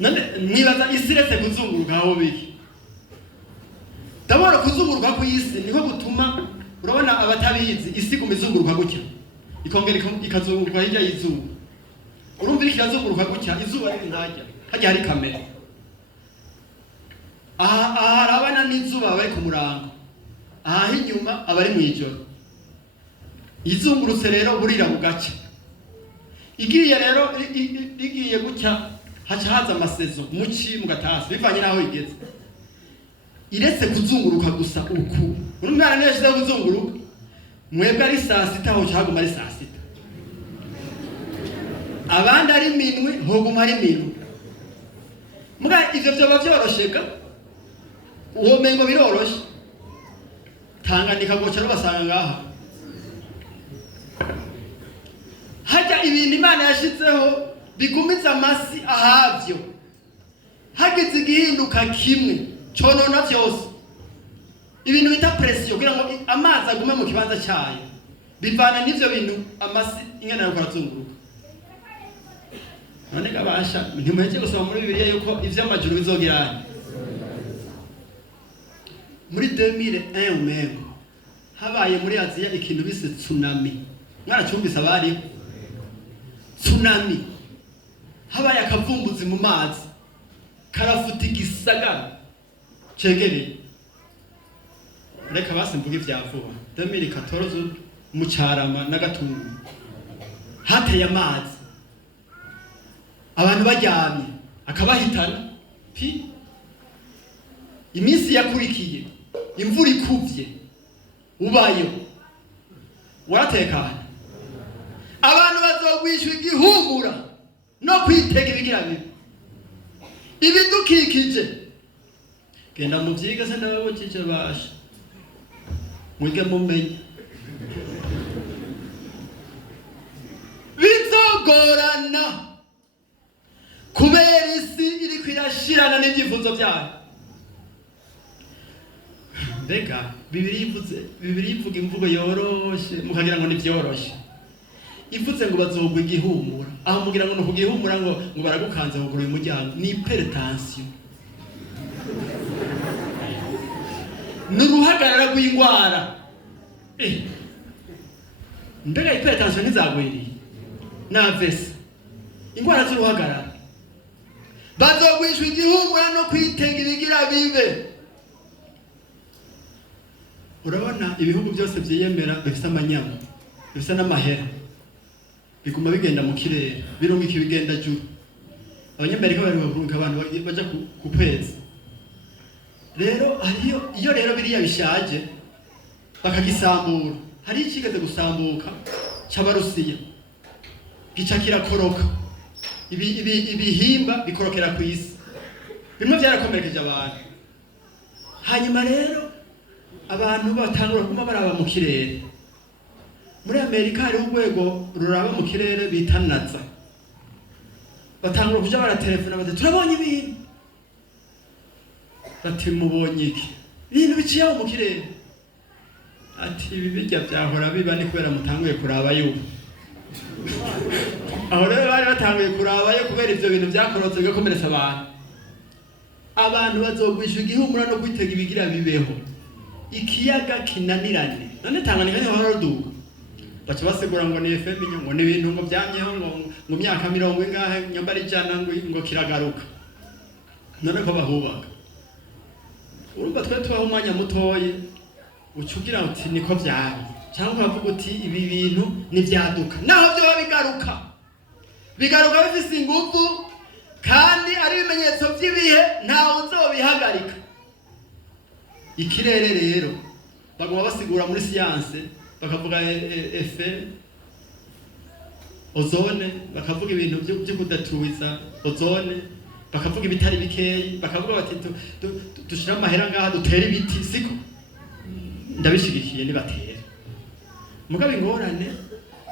none nibaza isi retse kuzunguruka hawo wiki Dabora kuzunguruka ku isi niko gutuma urabona abatabizi isi kumizunguruka gutya ikongera ikazunguruka hirya y'izuba urumva ikazunguruka gutya izuba riri ntajya hajya hari kamera aha arabana n'izuba bari ku murango aha inyuma abari mu ijoro izungurutse rero burira bugaca igiye rero igiye gutya haca haza amasezo muci mu gatasi bivanye naho igeze iretse kuzunguruka gusa uku urumwana neshize kuzunguruka mwebwe ari saa sita aho cyaguma ari saa sita abandi ari minwe hoguma ari minwe muga ivyo byoba byorosheka uwo mengo biroroshe Tanganyika gocha rubasanga ngaha hajya ibintu Imana yashitseho bigumiza amasi ahavyo hageze igihinduka kimwe conona byose ibintu bita pressio kugira ngo amazi agume mu kibanza cyayo bivana n'ivyo bintu amasi ingana yo kurazunguruka none gabasha ntimuheje gusoma muri Bibiliya yuko ivy'amajuru bizogirana muri 2001 umego habaye muri Aziya ikintu bise tsunami mwaracyumvise abari tsunami habaye akavumbuzi mu mazi karafuta igisagara cegereye reka basimvuga ivyavuba 2014 mu Carama na Gatungu hateye amazi abantu baryamye akabahitana pi iminsi yakurikiye imvura ikuvye ubayo waratekana abantu bazogwishwa igihumura no kwitega ibigira bibi ibidukikije genda mu vyiga se ndababukije basha mwige mumenye bizogorana kubera isi iri kwirashirana n'ibyifuzo byayo mbega Bibiliya ivuga imvugo yoroshe mukagira ngo nivyoroshe ivuze ngo bazogwa igihumura aho mugira ngo no kugihumura ngo baragukanze kugura uyu muryango ni hypertension n'uruhagarara rw'indwara mbega hypertension ntizagwiriye navese indwara z'uruhagarara bazogwishwa igihumura no kwitega ibigira bibe urabona ibihugu byose byiyemera bifite amanyama bifite n'amahera biguma bigenda mu kirere birungika ibigenda juru abanyamerika bari bavuga abantu baja ku kwezi rero iyo rero biriya bishaje bakagisambura hari ikigeze gusambuka cy'abarusiya gica kirakoroka ibihimba bikorokera ku isi bimwe byarakomerekeje abantu hanyuma rero abantu batangura kuma baraba mu kirere muri Amerika hari urwego ruraba mu kirere bita NASA batangura kuja baratelefona bati turabonye ibintu bati mubonye iki ibintu biciye mu kirere ati ibi bijya byahora biba ni kubera mutanguye kuraba yuko aho rero bari batanguye kurabayo kubera ivyo bintu byakorotse bigakomeretsa abantu bazogwisha igihumura no kwitega ibigira bibeho ikiyaga kinanirane none Tanganyika niho haroduka baca basigura ngo ni FM ngo ni ibintu ngo byamyeho ngo myaka 70 ingahe nyambari jana ngo kiragaruka none ko bahubaka urumva twe tubaho umwanya mutoye ucugira uti niko byari cyangwa bavuga uti ibi bintu ni byaduka naho byo bigaruka bifise ingufu kandi ari ibimenyetso by'ibihe ntawe uzobihagarika ikirere rero baguma basigura muri siyanse bakavuga efe ozone, bakavuga ibintu byo kudatruiza ozone, bakavuga ibitari bikeyi, bakavuga bati dushira amahera ngaha dutera ibiti, siko ndabishigikiye nibatera. Mugabe ingorane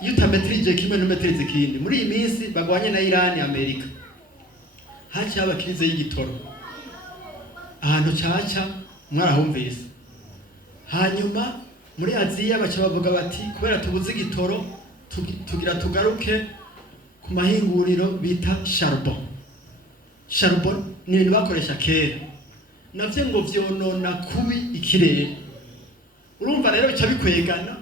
iyo utametrije kimwe n'umetrize ikindi. Muri iyi minsi bagwanye na Iran Amerika, haci haba krize y'igitoro ahantu caca mwarahumvise. Hanyuma muri Aziya baca bavuga bati kubera tubuze igitoro tugira tugaruke ku mahinguriro bita charbon. Charbon ni ibintu bakoresha kera, navyo ngo vyonona kubi ikirere. Urumva rero bica bikwegana,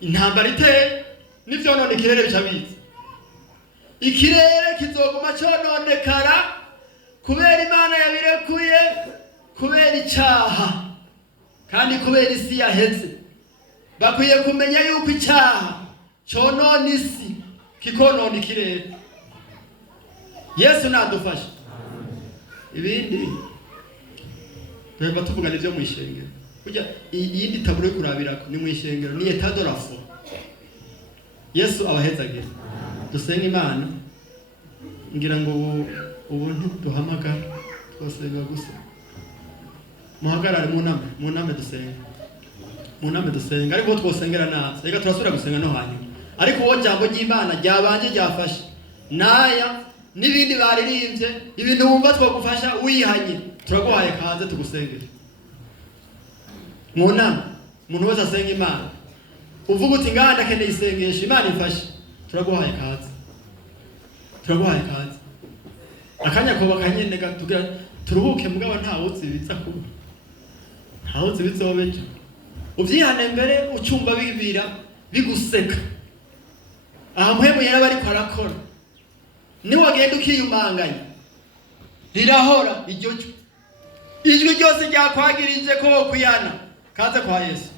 intambara iteye n'ivyonona ikirere bica biza. Ikirere kizoguma cononekara kubera Imana yabirekuye, kubera icaha kandi kubera isi yaheze. Bakwiye kumenya yuko icyaha conona isi kikonona ikirere. Yesu nadufasha. Ibindi tweba tuvugana ivyo mu ishengero. Kujya iyindi taburo yo kurabirako ni mu ishengero, ni etat de la foi. Yesu abahezagire. Dusenga Imana ngira ngo ubu ntiduhamagara twasenga gusa. Muhagarare mu name dusenga. Mu name dusenga ariko twosengera nazo. Reka turasubira gusenga no hanyuma. Ariko uwo jambo ry'Imana ryabanje ryafashe. Naya n'ibindi baririmbye ibintu wumva twagufasha wihanye, turaguhaye kaze tugusengere. Mu name umuntu wese asenga Imana. Uvuga uti nganda keneye isengesho Imana ifashe, turaguhaye kaze. Turaguhaye kaze. Akanya ko bakanyene gatugira turuhuke mugabo nta wutsi bitsa kuba. Nta wutsi bitsobeje. Uvyihane mbere ucumba bibira biguseka. Aha muhemu yaraba ariko arakora. Ni wagenda ukiyumanganya. Rirahora iryo ijwi ryose ryakwagirije ko kuyana. Kaze kwa Yesu.